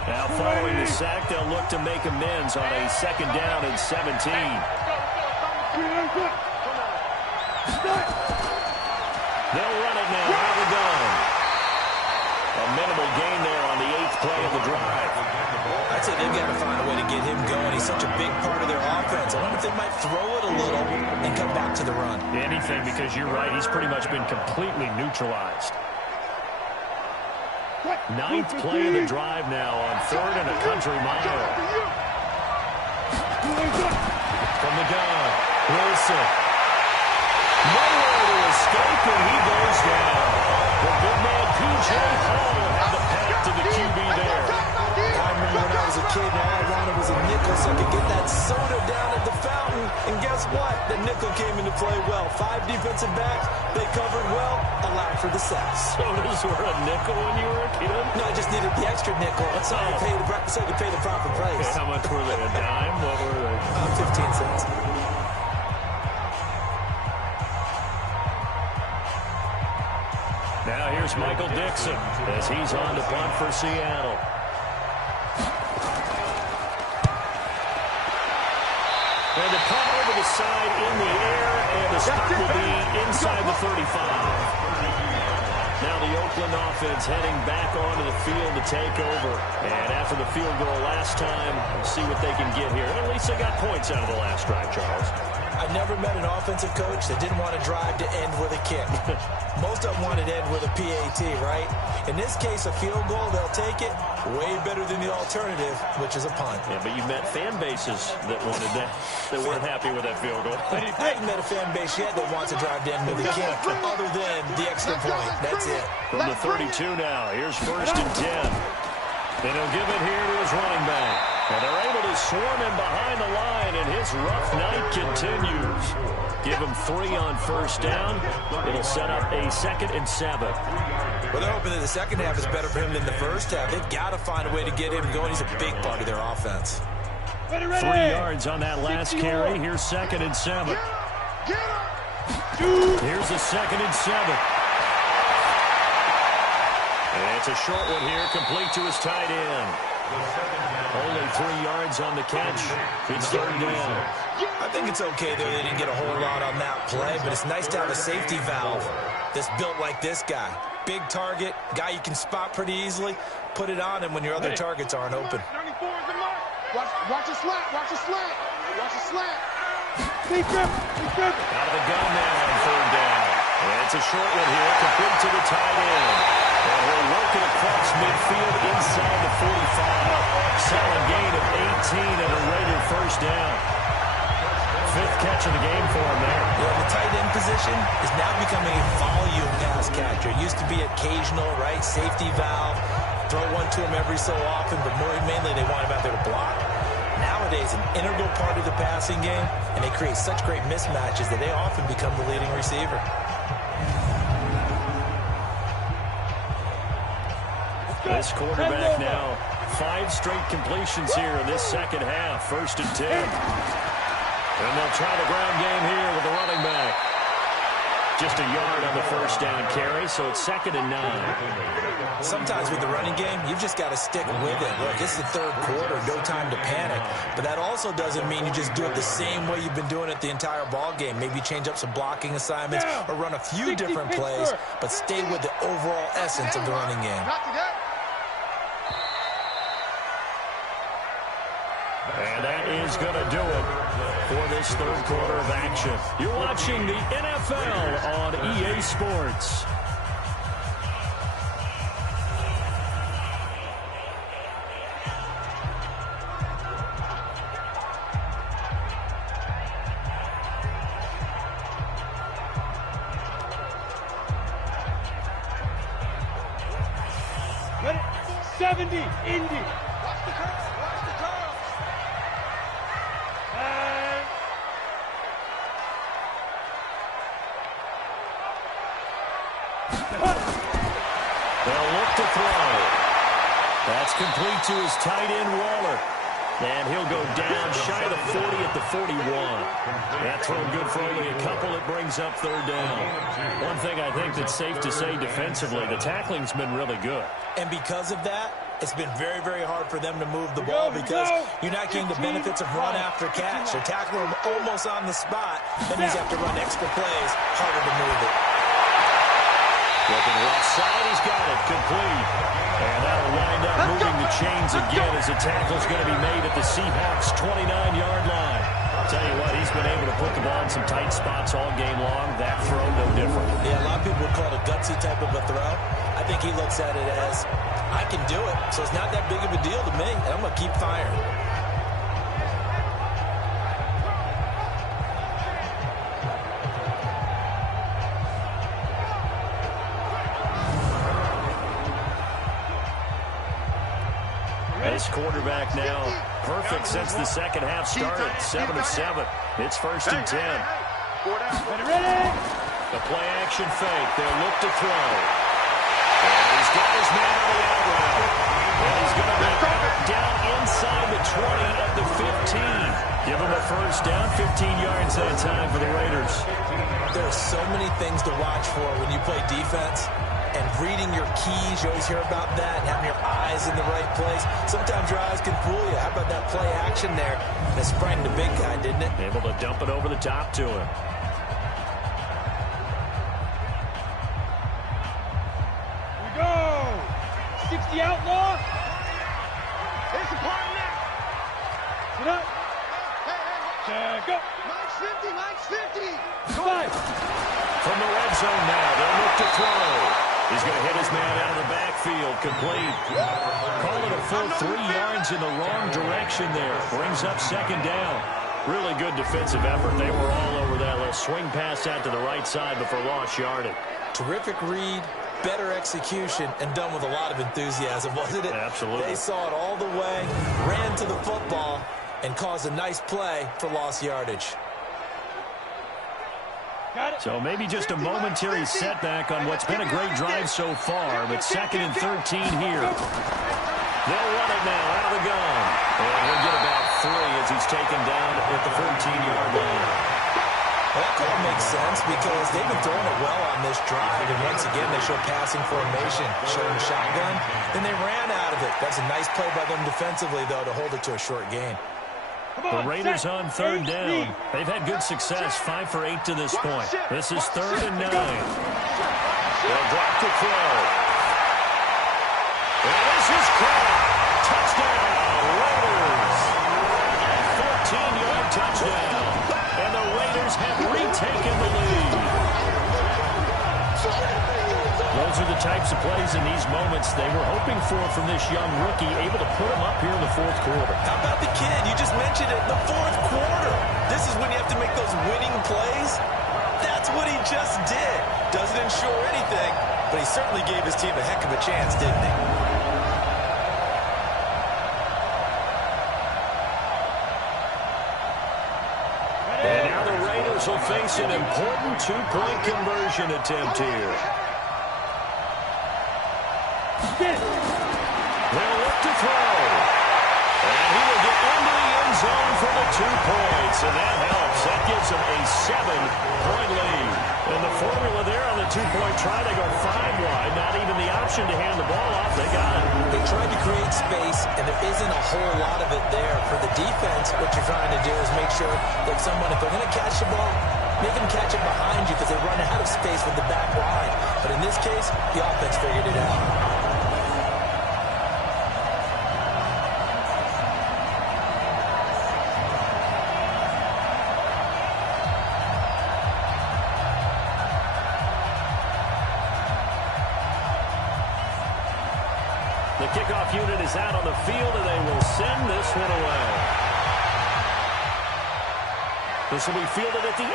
Now following the sack, they'll look to make amends on a 2nd down and 17. They'll run it now out of the gun. A minimal gain there on the 8th play of the drive. I'd say they've got to find a way to get him going. He's such a big part of their offense. I wonder if they might throw it a little and come back to the run. Anything, because you're right, he's pretty much been completely neutralized. 9th play of the drive now on 3rd and a country mile. From the gun, Wilson. Nowhere to escape, and he goes down. The big man, P.J. Hall, had the path to the QB there. I remember when I was a kid and all I wanted was a nickel so I could get that soda down at the fountain. And guess what? The nickel came into play well. 5 defensive backs, they covered well, allowed for the sacks. Sodas were a nickel when you were a kid? No, I just needed the extra nickel so I could pay the proper price. Okay, how much were they? A dime? What were they? 15 cents. Now here's Michael Dixon as he's on to punt for And the punt over the side in the air, and the stop will be inside the 35. Now the Oakland offense heading back onto the field to take over. And after the field goal last time, we'll see what they can get here. And at least they got points out of the last drive, Charles. I never met an offensive coach that didn't want to drive to end with a kick. Most of them wanted to end with a PAT, right? In this case, a field goal, they'll take it. Way better than the alternative, which is a punt. Yeah, but you met fan bases that wanted that, that weren't happy with that field goal. I haven't met a fan base yet that wants to drive to end with a kick, other than the extra point. That's it. From the 32 now, here's 1st and 10. Then he'll give it here to his running back. And they're able to swarm him behind the line, and his rough night continues. Give him 3 on 1st down. It'll set up a 2nd and 7. Well, they're hoping that the second half is better for him than the first half. They've got to find a way to get him going. He's a big part of their offense. 3 yards on that last carry. Here's 2nd and 7. Here's the 2nd and 7. And it's a short one here, complete to his tight end. Only 3 yards on the catch. It's 3rd down. I think it's okay that they didn't get a whole lot on that play, but it's nice to have a safety valve that's built like this guy. Big target, guy you can spot pretty easily. Put it on him when your other targets aren't open. Watch a slant. Watch a slant. Watch a slant. Out of the gun now on 3rd down. And it's a short one here, complete to the tight end. And he'll work it across midfield inside the 45. Solid gain of 18 and a Raider 1st down. 5th catch of the game for him there. Yeah, the tight end position is now becoming a volume pass catcher. It used to be occasional, right? Safety valve. Throw one to him every so often, but mainly they want him out there to block. Nowadays, an integral part of the passing game, and they create such great mismatches that they often become the leading receiver. This quarterback now, 5 straight completions here in this second half. 1st and 10. And they'll try the ground game here with the running back. Just a yard on the 1st down carry, so it's 2nd and 9. Sometimes with the running game, you've just got to stick with it. Look, it's the 3rd quarter, no time to panic. But that also doesn't mean you just do it the same way you've been doing it the entire ball game. Maybe change up some blocking assignments or run a few different plays, but stay with the overall essence of the running game. And that is going to do it for this 3rd quarter of action. You're watching the NFL on EA Sports. Let it 70, Indy. Watch the curve. Watch the curve. They'll look to throw. That's complete to his tight end, Waller. And he'll go down shy of the 40 at the 41. That throw good for only a couple. It brings up 3rd down. One thing I think that's safe to say defensively, the tackling's been really good. And because of that, it's been very, very hard for them to move the ball because you're not getting the benefits of run after catch. They're tackling him almost on the spot. That means you have to run extra plays, harder to move it. Looking left side, he's got it, complete. And that'll wind up moving the chains again as the tackle's going to be made at the Seahawks' 29-yard line. I'll tell you what, he's been able to put the ball in some tight spots all game long. That throw, no different. Yeah, a lot of people would call it a gutsy type of a throw. I think he looks at it as, I can do it, so it's not that big of a deal to me, and I'm going to keep firing. This quarterback now perfect since the second half started. 7 of 7. It's 1st and 10. The play action fake. They'll look to throw. And he's got his man on the out route. And he's going to be out down inside the 20 at the 15. Give him a 1st down. 15 yards that time for the Raiders. There are so many things to watch for when you play defense. and reading your keys. You always hear about that, and having your eyes in the right place. Sometimes your eyes can fool you. How about that play action there? And it sprang the big guy, didn't it? Able to dump it over the top to him. Here we go. 60 outlaw. Here's the partner. Sit up. Go. Mike's 50. Mike's 50. Five. From the red zone now, they'll look to throw. He's going to hit his man out of the backfield. Complete. Call it a full 3 yards in the wrong direction there. Brings up second down. Really good defensive effort. They were all over that little swing pass out to the right side before lost yardage. Terrific read, better execution, and done with a lot of enthusiasm, wasn't it? Absolutely. They saw it all the way, ran to the football, and caused a nice play for lost yardage. So maybe just a momentary setback on what's been a great drive so far, but 2nd and 13 here. They'll run it now out of the gun. And he'll get about 3 as he's taken down at the 14-yard line. Well, that call makes sense because they've been throwing it well on this drive, and once again they show passing formation, showing the shotgun, then they ran out of it. That's a nice play by them defensively, though, to hold it to a short gain. The Raiders on 3rd down. They've had good success, 5 for 8 to this point. This is 3rd and 9. They'll drop to throw. And this is caught. Touchdown, Raiders. 14-yard touchdown. And the Raiders have retaken the lead. Those are the types of plays in these moments they were hoping for from this young rookie, able to put him up here in the 4th quarter. How about the kid? You just mentioned it, the 4th quarter. This is when you have to make those winning plays. That's what he just did. Doesn't ensure anything, but he certainly gave his team a heck of a chance, didn't he? And now the Raiders will face an important 2-point conversion attempt here. They'll look to throw. And he will get into the end zone for the 2 points. And that helps. That gives them a 7-point lead. And the formula there on the 2-point try, they go 5 wide. Not even the option to hand the ball off. They got it. They tried to create space, and there isn't a whole lot of it there. For the defense, what you're trying to do is make sure that someone, if they're going to catch the ball, make them catch it behind you because they run out of space with the back line. But in this case, the offense figured it out. The kickoff unit is out on the field, and they will send this one away. This will be fielded at the 8.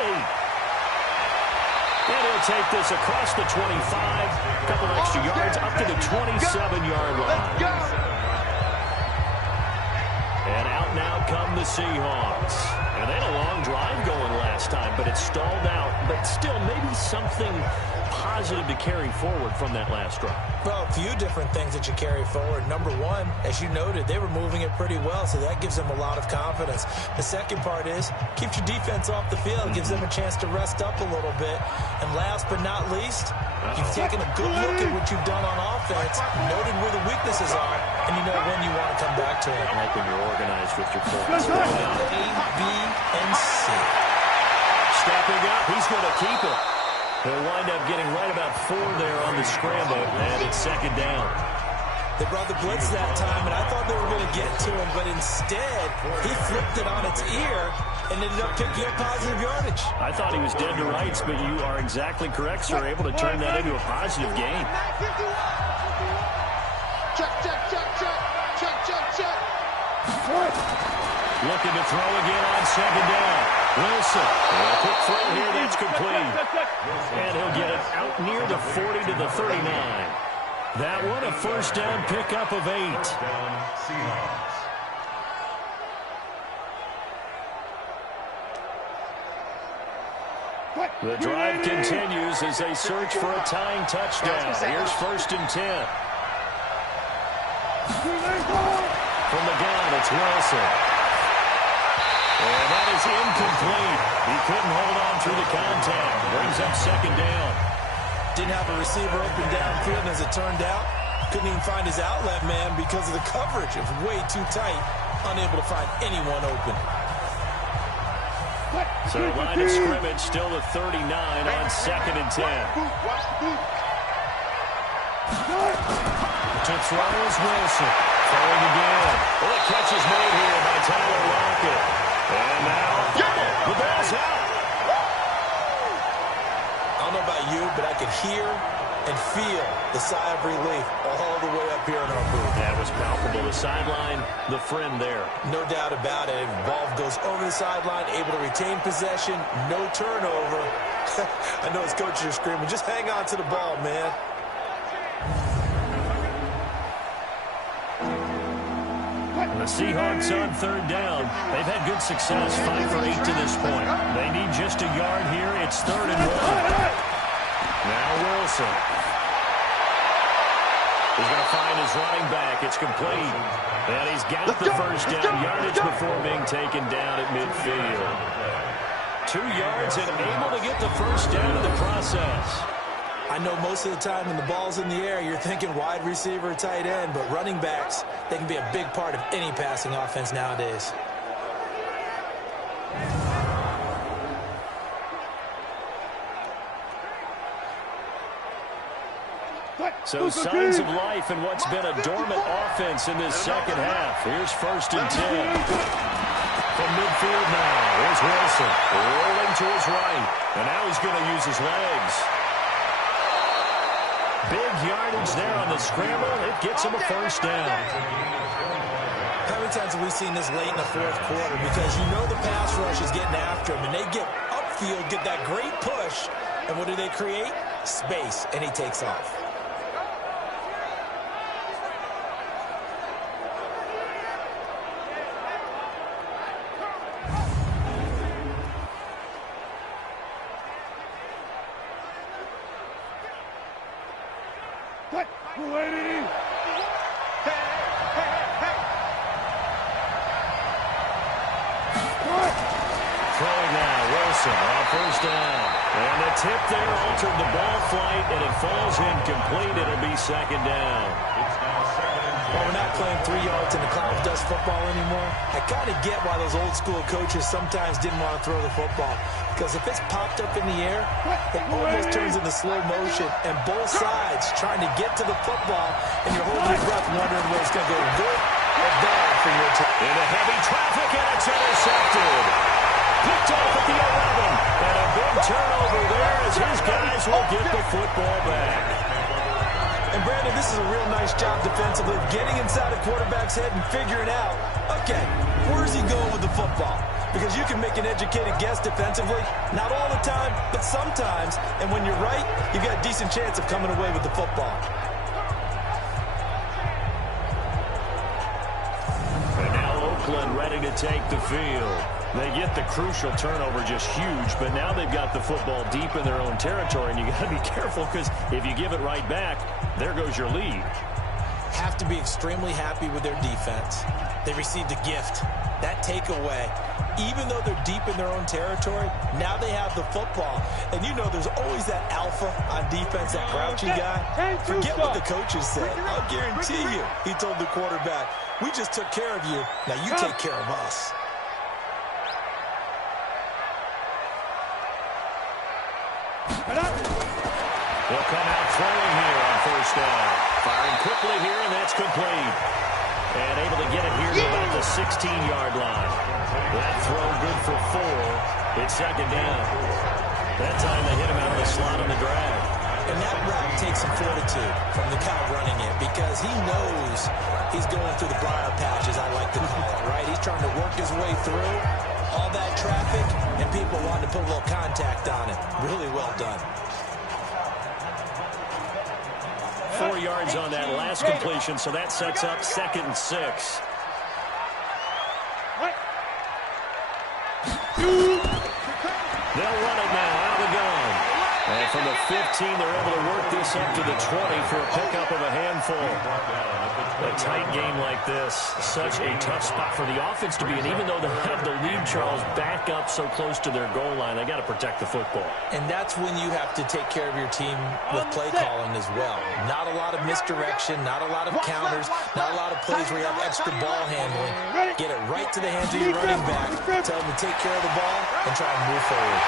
And he'll take this across the 25. A couple extra yards up to the 27-yard line. And out now come the Seahawks. And they had a long drive going last time, but it stalled out. But still, maybe something positive to carry forward from that last drive. Well, a few different things that you carry forward. Number one, as you noted, they were moving it pretty well, so that gives them a lot of confidence. The second part is, keeps your defense off the field, gives them a chance to rest up a little bit. And last but not least, you've taken a good look at what you've done on offense, noted where the weaknesses are, and you know when you want to come back to it. I like when you're organized with your points. A, B, and C. Stepping up, he's going to keep it. He'll wind up getting right about 4 there on the scramble, and it's 2nd down. They brought the blitz that time, and I thought they were going to get to him, but instead, he flipped it on its ear and ended up picking up positive yardage. I thought he was dead to rights, but you are exactly correct, sir. Able to turn that into a positive gain. Check, check, check, check. Check, check, check. Looking to throw again on 2nd down. Wilson, a quick throw here, that's complete. And he'll get it out near the 40 to the 39. That one a 1st down pickup of 8. The drive continues as they search for a tying touchdown. Here's 1st and 10. From the gun, it's Wilson. And that is incomplete. He couldn't hold on through the contact. Brings up 2nd down. Didn't have a receiver open downfield, and as it turned out, couldn't even find his outlet man because of the coverage. It was way too tight, unable to find anyone open. So line of scrimmage still to 39 on 2nd and 10. To throw is Wilson. Throwing again. Well, the catch is made here by Tyler Lockett. And now the ball's out. I don't know about you, but I could hear and feel the sigh of relief all the way up here in our booth. That was palpable. The sideline, the friend there. No doubt about it. Ball goes over the sideline, able to retain possession, no turnover. I know his coaches are screaming, just hang on to the ball, man. The Seahawks on 3rd down. They've had good success, 5 for 8 to this point. They need just a yard here. It's 3rd and 1. Now Wilson. He's going to find his running back. It's complete. And he's got the first down yardage before being taken down at midfield. 2 yards and able to get the first down in the process. I know most of the time when the ball's in the air, you're thinking wide receiver, tight end, but running backs, they can be a big part of any passing offense nowadays. So signs of life in what's been a dormant offense in this second half. Here's 1st and 10. From midfield now, here's Wilson. Rolling to his right. And now he's going to use his legs. Big yardage there on the scramble. It gets him a first down. How many times have we seen this late in the 4th quarter? Because you know the pass rush is getting after him, and they get upfield, get that great push, and what do they create? Space, and he takes off. On 1st down. And the tip there altered the ball flight, and it falls incomplete. It'll be 2nd down. Well, we're not playing 3 yards in the cloud of dust football anymore. I kind of get why those old school coaches sometimes didn't want to throw the football. Because if it's popped up in the air, it almost turns into slow motion. And both sides trying to get to the football, and you're holding your breath wondering whether it's going to go good or bad for your team. Into heavy traffic, and it's intercepted. Picked off at the 11. And a big turnover there as his guys will get the football back. And Brandon, this is a real nice job defensively, getting inside a quarterback's head and figuring out, okay, where's he going with the football? Because you can make an educated guess defensively, not all the time, but sometimes. And when you're right, you've got a decent chance of coming away with the football. And now Oakland ready to take the field. They get the crucial turnover, just huge, but now they've got the football deep in their own territory, and you got to be careful because if you give it right back, there goes your lead. Have to be extremely happy with their defense. They received a gift. That takeaway, even though they're deep in their own territory, now they have the football. And you know there's always that alpha on defense, that grouchy guy. Forget what the coaches say. I'll guarantee you, he told the quarterback, we just took care of you. Now you take care of us. They'll come out throwing here on 1st down. Firing quickly here, and that's complete. And able to get it here to about the 16-yard line. That throw good for 4. It's 2nd down. That time they hit him out of the slot on the drag. And that route takes some fortitude from the guy running it because he knows he's going through the briar patches, I like to call it, right? He's trying to work his way through all that traffic, and people wanting to put a little contact on it. Really well done. 4 yards on that last completion, so that sets up 2nd and 6. They'll run it now out of the gun. And from the 15, they're able to work this up to the 20 for a pickup of a handful. A tight game like this, such a tough spot for the offense to be in. Even though they have the lead, Charles, back up so close to their goal line, they got to protect the football. And that's when you have to take care of your team with play calling as well. Not a lot of misdirection, not a lot of counters, not a lot of plays where you have extra ball handling. Get it right to the hands of your running back. Tell them to take care of the ball and try and move forward.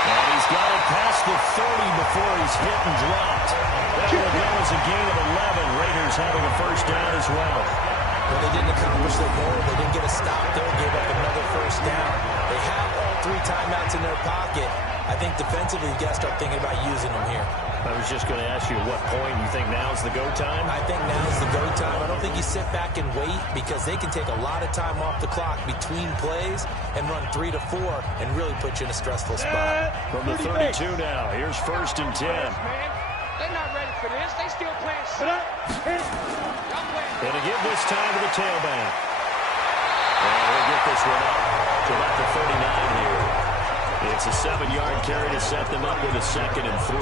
And he's got it past the 30 before he's hit and dropped. That will go as a gain of 11. Raiders having a first down as well. Well, they didn't accomplish their goal. They didn't get a stop there. Gave up another first down. They have all 3 timeouts in their pocket. I think defensively, you got to start thinking about using them here. I was just going to ask you at what point you think now's the go time? I think now's the go time. I don't think you sit back and wait because they can take a lot of time off the clock between plays and run 3 to 4 and really put you in a stressful spot. From the 32 now, here's 1st and 10. They're not ready for this. They still playing shut. And to give this time to the tailback. And we'll get this one up to about the 39 here. It's a 7-yard carry to set them up with a 2nd and 3.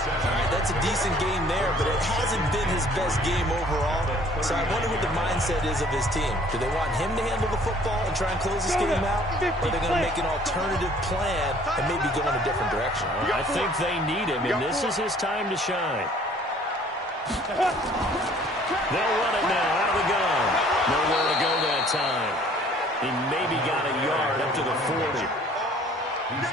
All right, that's a decent game there, but it hasn't been his best game overall. So I wonder what the mindset is of his team. Do they want him to handle the football and try and close this game out? Or are they going to make an alternative plan and maybe go in a different direction? I think they need him, and this is his time to shine. They'll run it now out of the gun. Nowhere to go that time. He maybe got a yard up to the 40.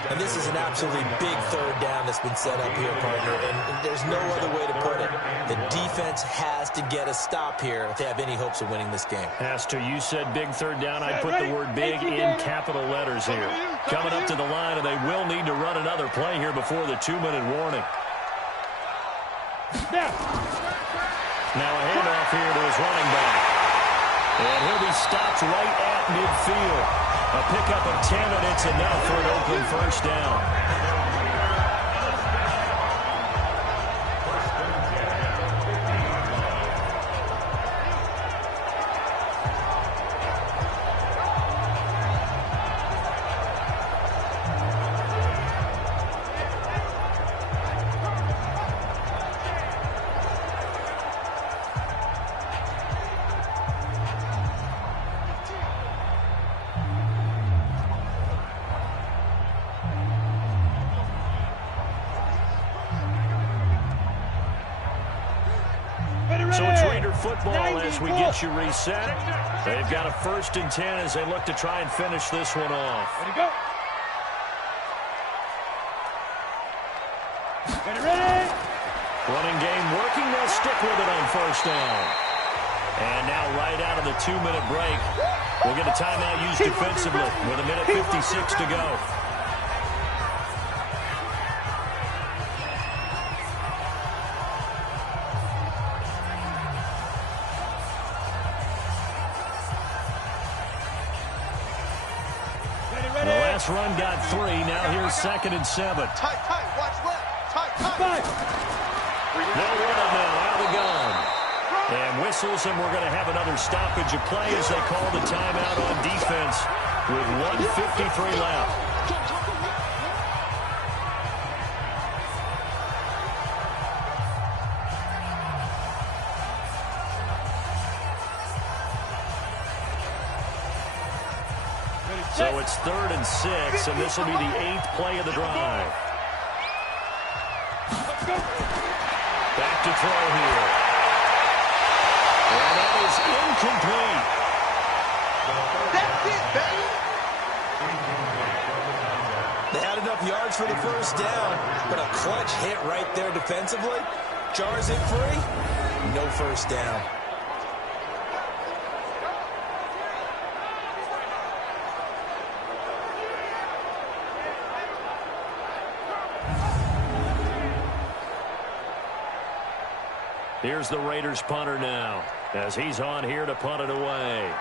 And this is an absolutely big 3rd down that's been set up here, partner, and there's no other way to put it. The defense has to get a stop here if they have any hopes of winning this game. Pastor, you said big 3rd down. I put the word big in capital letters here. Coming up to the line, and they will need to run another play here before the 2-minute warning. Now a handoff here to his running back. And he'll be stopped right at midfield. A pickup of 10, and it's enough for an Oakland first down. So it's Raider football as we get you reset. They've got a 1st and 10 as they look to try and finish this one off. Ready, go. Ready. Running game working. They'll stick with it on 1st down. And now right out of the 2-minute break, we'll get a timeout used defensively with 1:56 to go. Run got 3. Now here's 2nd and 7. Tight, watch left. Tight. They'll run it now out of the gun. And whistles, and we're going to have another stoppage of play as they call the timeout on defense with 1:53 left. So it's 3rd and 6, and this will be the 8th play of the drive. Back to throw here. And that is incomplete. That's it, baby. They had enough yards for the 1st down, but a clutch hit right there defensively. Jars it free. No 1st down. Here's the Raiders punter now as he's on here to punt it away.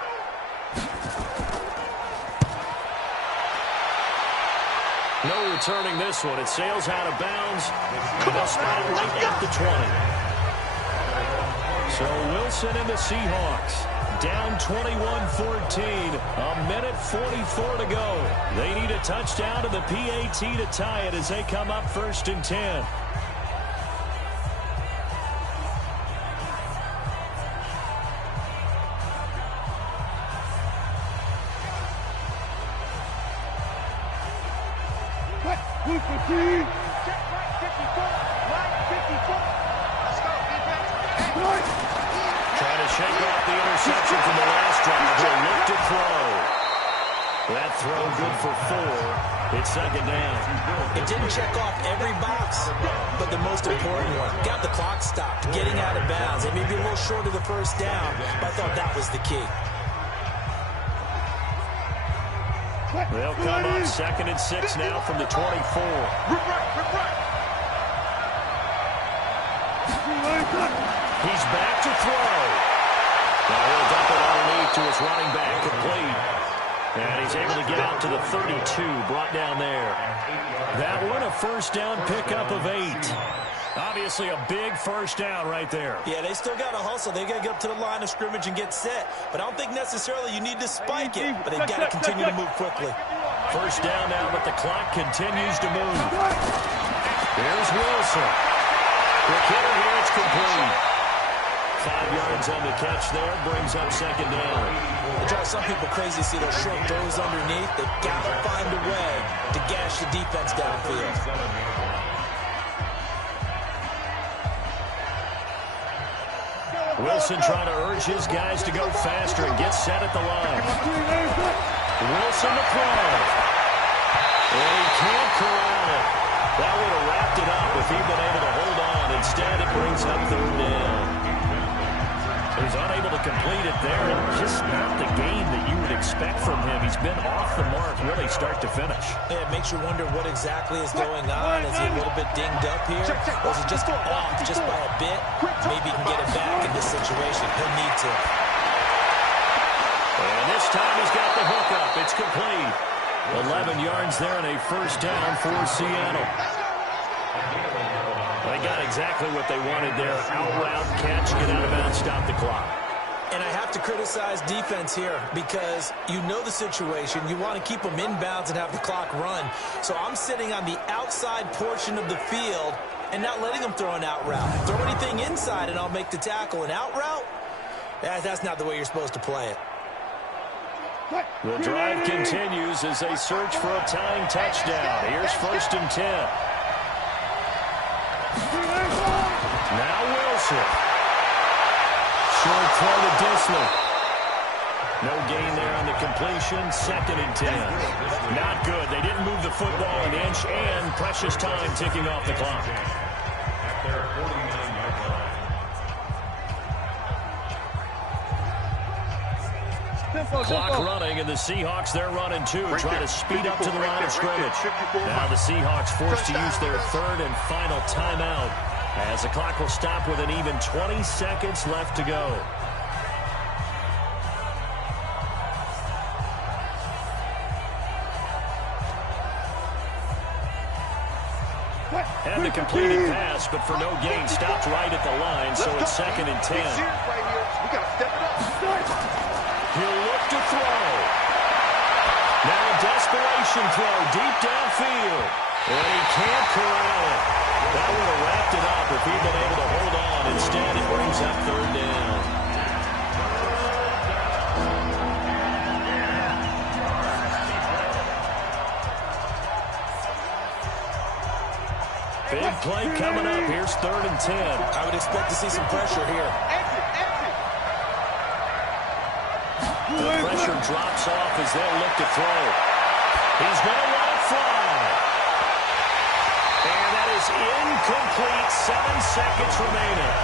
No returning this one. It sails out of bounds. They'll spot it right at the 20. So Wilson and the Seahawks down 21-14. A minute 44 to go. They need a touchdown to the PAT to tie it as they come up 1st and 10. Trying to shake off the interception from the last drive. He'll look to throw. That throw good for 4. It's 2nd down. It didn't check off every box, but the most important one. Got the clock stopped, getting out of bounds. It may be a little short of the 1st down, but I thought that was the key. They'll come up 2nd and 6 now from the 24. He's back to throw. Now he'll dump it underneath to his running back, complete. And he's able to get out to the 32, brought down there. That one, a 1st down pickup of 8. Obviously a big 1st down right there. Yeah, they still got to hustle. They got to get up to the line of scrimmage and get set. But I don't think necessarily you need to spike it, but they've got to continue to move quickly. 1st down now, but the clock continues to move. Here's Wilson. The hitter here, it's complete. 5 yards on the catch there, brings up 2nd down. It drives some people crazy to see those short throws underneath. They've got to find a way to gash the defense downfield. Wilson trying to urge his guys to go faster and get set at the line. Wilson to throw. And he can't corral it. That would have wrapped it up if he'd been able to hold on. Instead, it brings up 3rd down. He's unable to complete it there, and just not the game that you would expect from him. He's been off the mark really start to finish. Yeah, it makes you wonder what exactly is going on. Is he a little bit dinged up here? Or is he just off just by a bit? Maybe he can get it back in this situation. He'll need to. And this time he's got the hook up. It's complete. 11 yards there and a 1st down for Seattle. They got exactly what they wanted there. Out route, catch, get out of bounds, stop the clock. And I have to criticize defense here because you know the situation. You want to keep them inbounds and have the clock run. So I'm sitting on the outside portion of the field and not letting them throw an out route. Throw anything inside and I'll make the tackle. An out route? That's not the way you're supposed to play it. The drive continues as they search for a tying touchdown. Here's 1st and 10. Now Wilson. Short throw to Disley. No gain there on the completion. 2nd and 10. Not good. They didn't move the football an inch, and precious time ticking off the clock. Clock running, and the Seahawks, they're running too, trying to speed up to the line of scrimmage. Now the Seahawks forced to use their 3rd and final timeout, as the clock will stop with an even 20 seconds left to go. And the completed pass, but for no gain, stopped right at the line, so it's 2nd and 10. He'll look to throw. Now a desperation throw deep downfield. And he can't corral it. That would have wrapped it up if he'd been able to hold on. Instead, it brings up 3rd down. Big play coming up. Here's 3rd and 10. I would expect to see some pressure here. The pressure drops off as they'll look to throw. He's going to let it fly. And that is incomplete. 7 seconds remaining.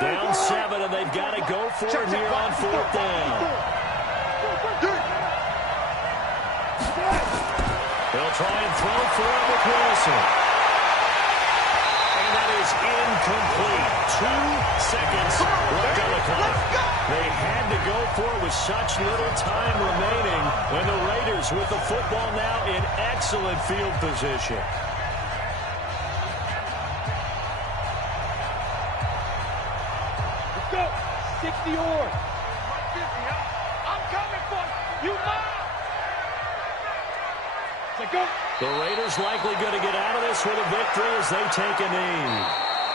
Down 7, and they've go for it here on 4th down. They'll try and throw for it with Wilson. And that is incomplete. 2 seconds left on the clock. They had to go for it with such little time remaining when the Raiders with the football now in excellent field position. Let's go. 60 or. I'm coming for you. You mine. Go. The Raiders likely going to get out of this with a victory as they take a knee.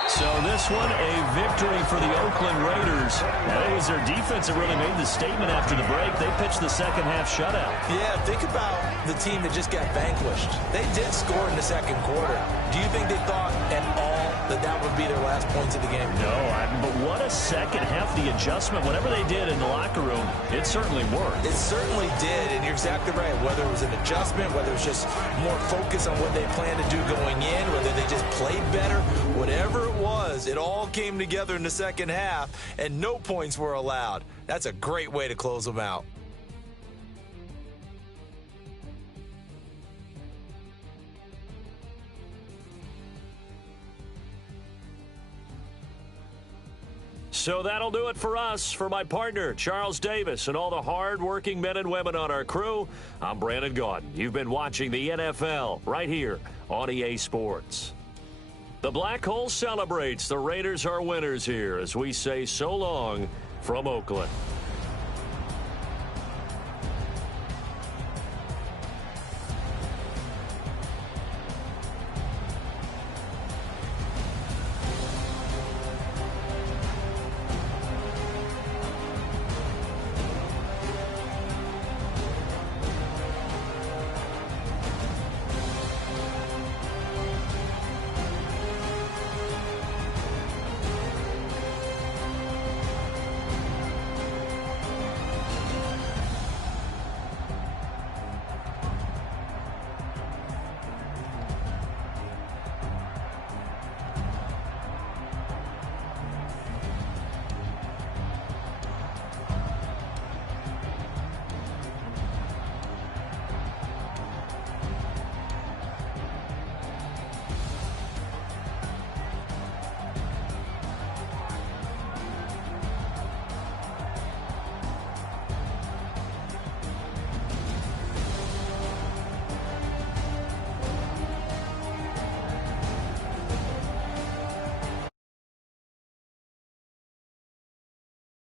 So this one, a victory for the Oakland Raiders. And it was their defense that really made the statement after the break. They pitched the second-half shutout. Yeah, think about the team that just got vanquished. They did score in the second quarter. Do you think they thought at all that that would be their last points of the game? No, but what a second half, the adjustment. Whatever they did in the locker room, it certainly worked. It certainly did, and you're exactly right. Whether it was an adjustment, whether it was just more focus on what they planned to do going in, whether they just played better, whatever it was, it all came together in the second half, and no points were allowed. That's a great way to close them out. So that'll do it for us. For my partner, Charles Davis, and all the hard-working men and women on our crew, I'm Brandon Gaudin. You've been watching the NFL right here on EA Sports. The Black Hole celebrates. The Raiders are winners here as we say so long from Oakland.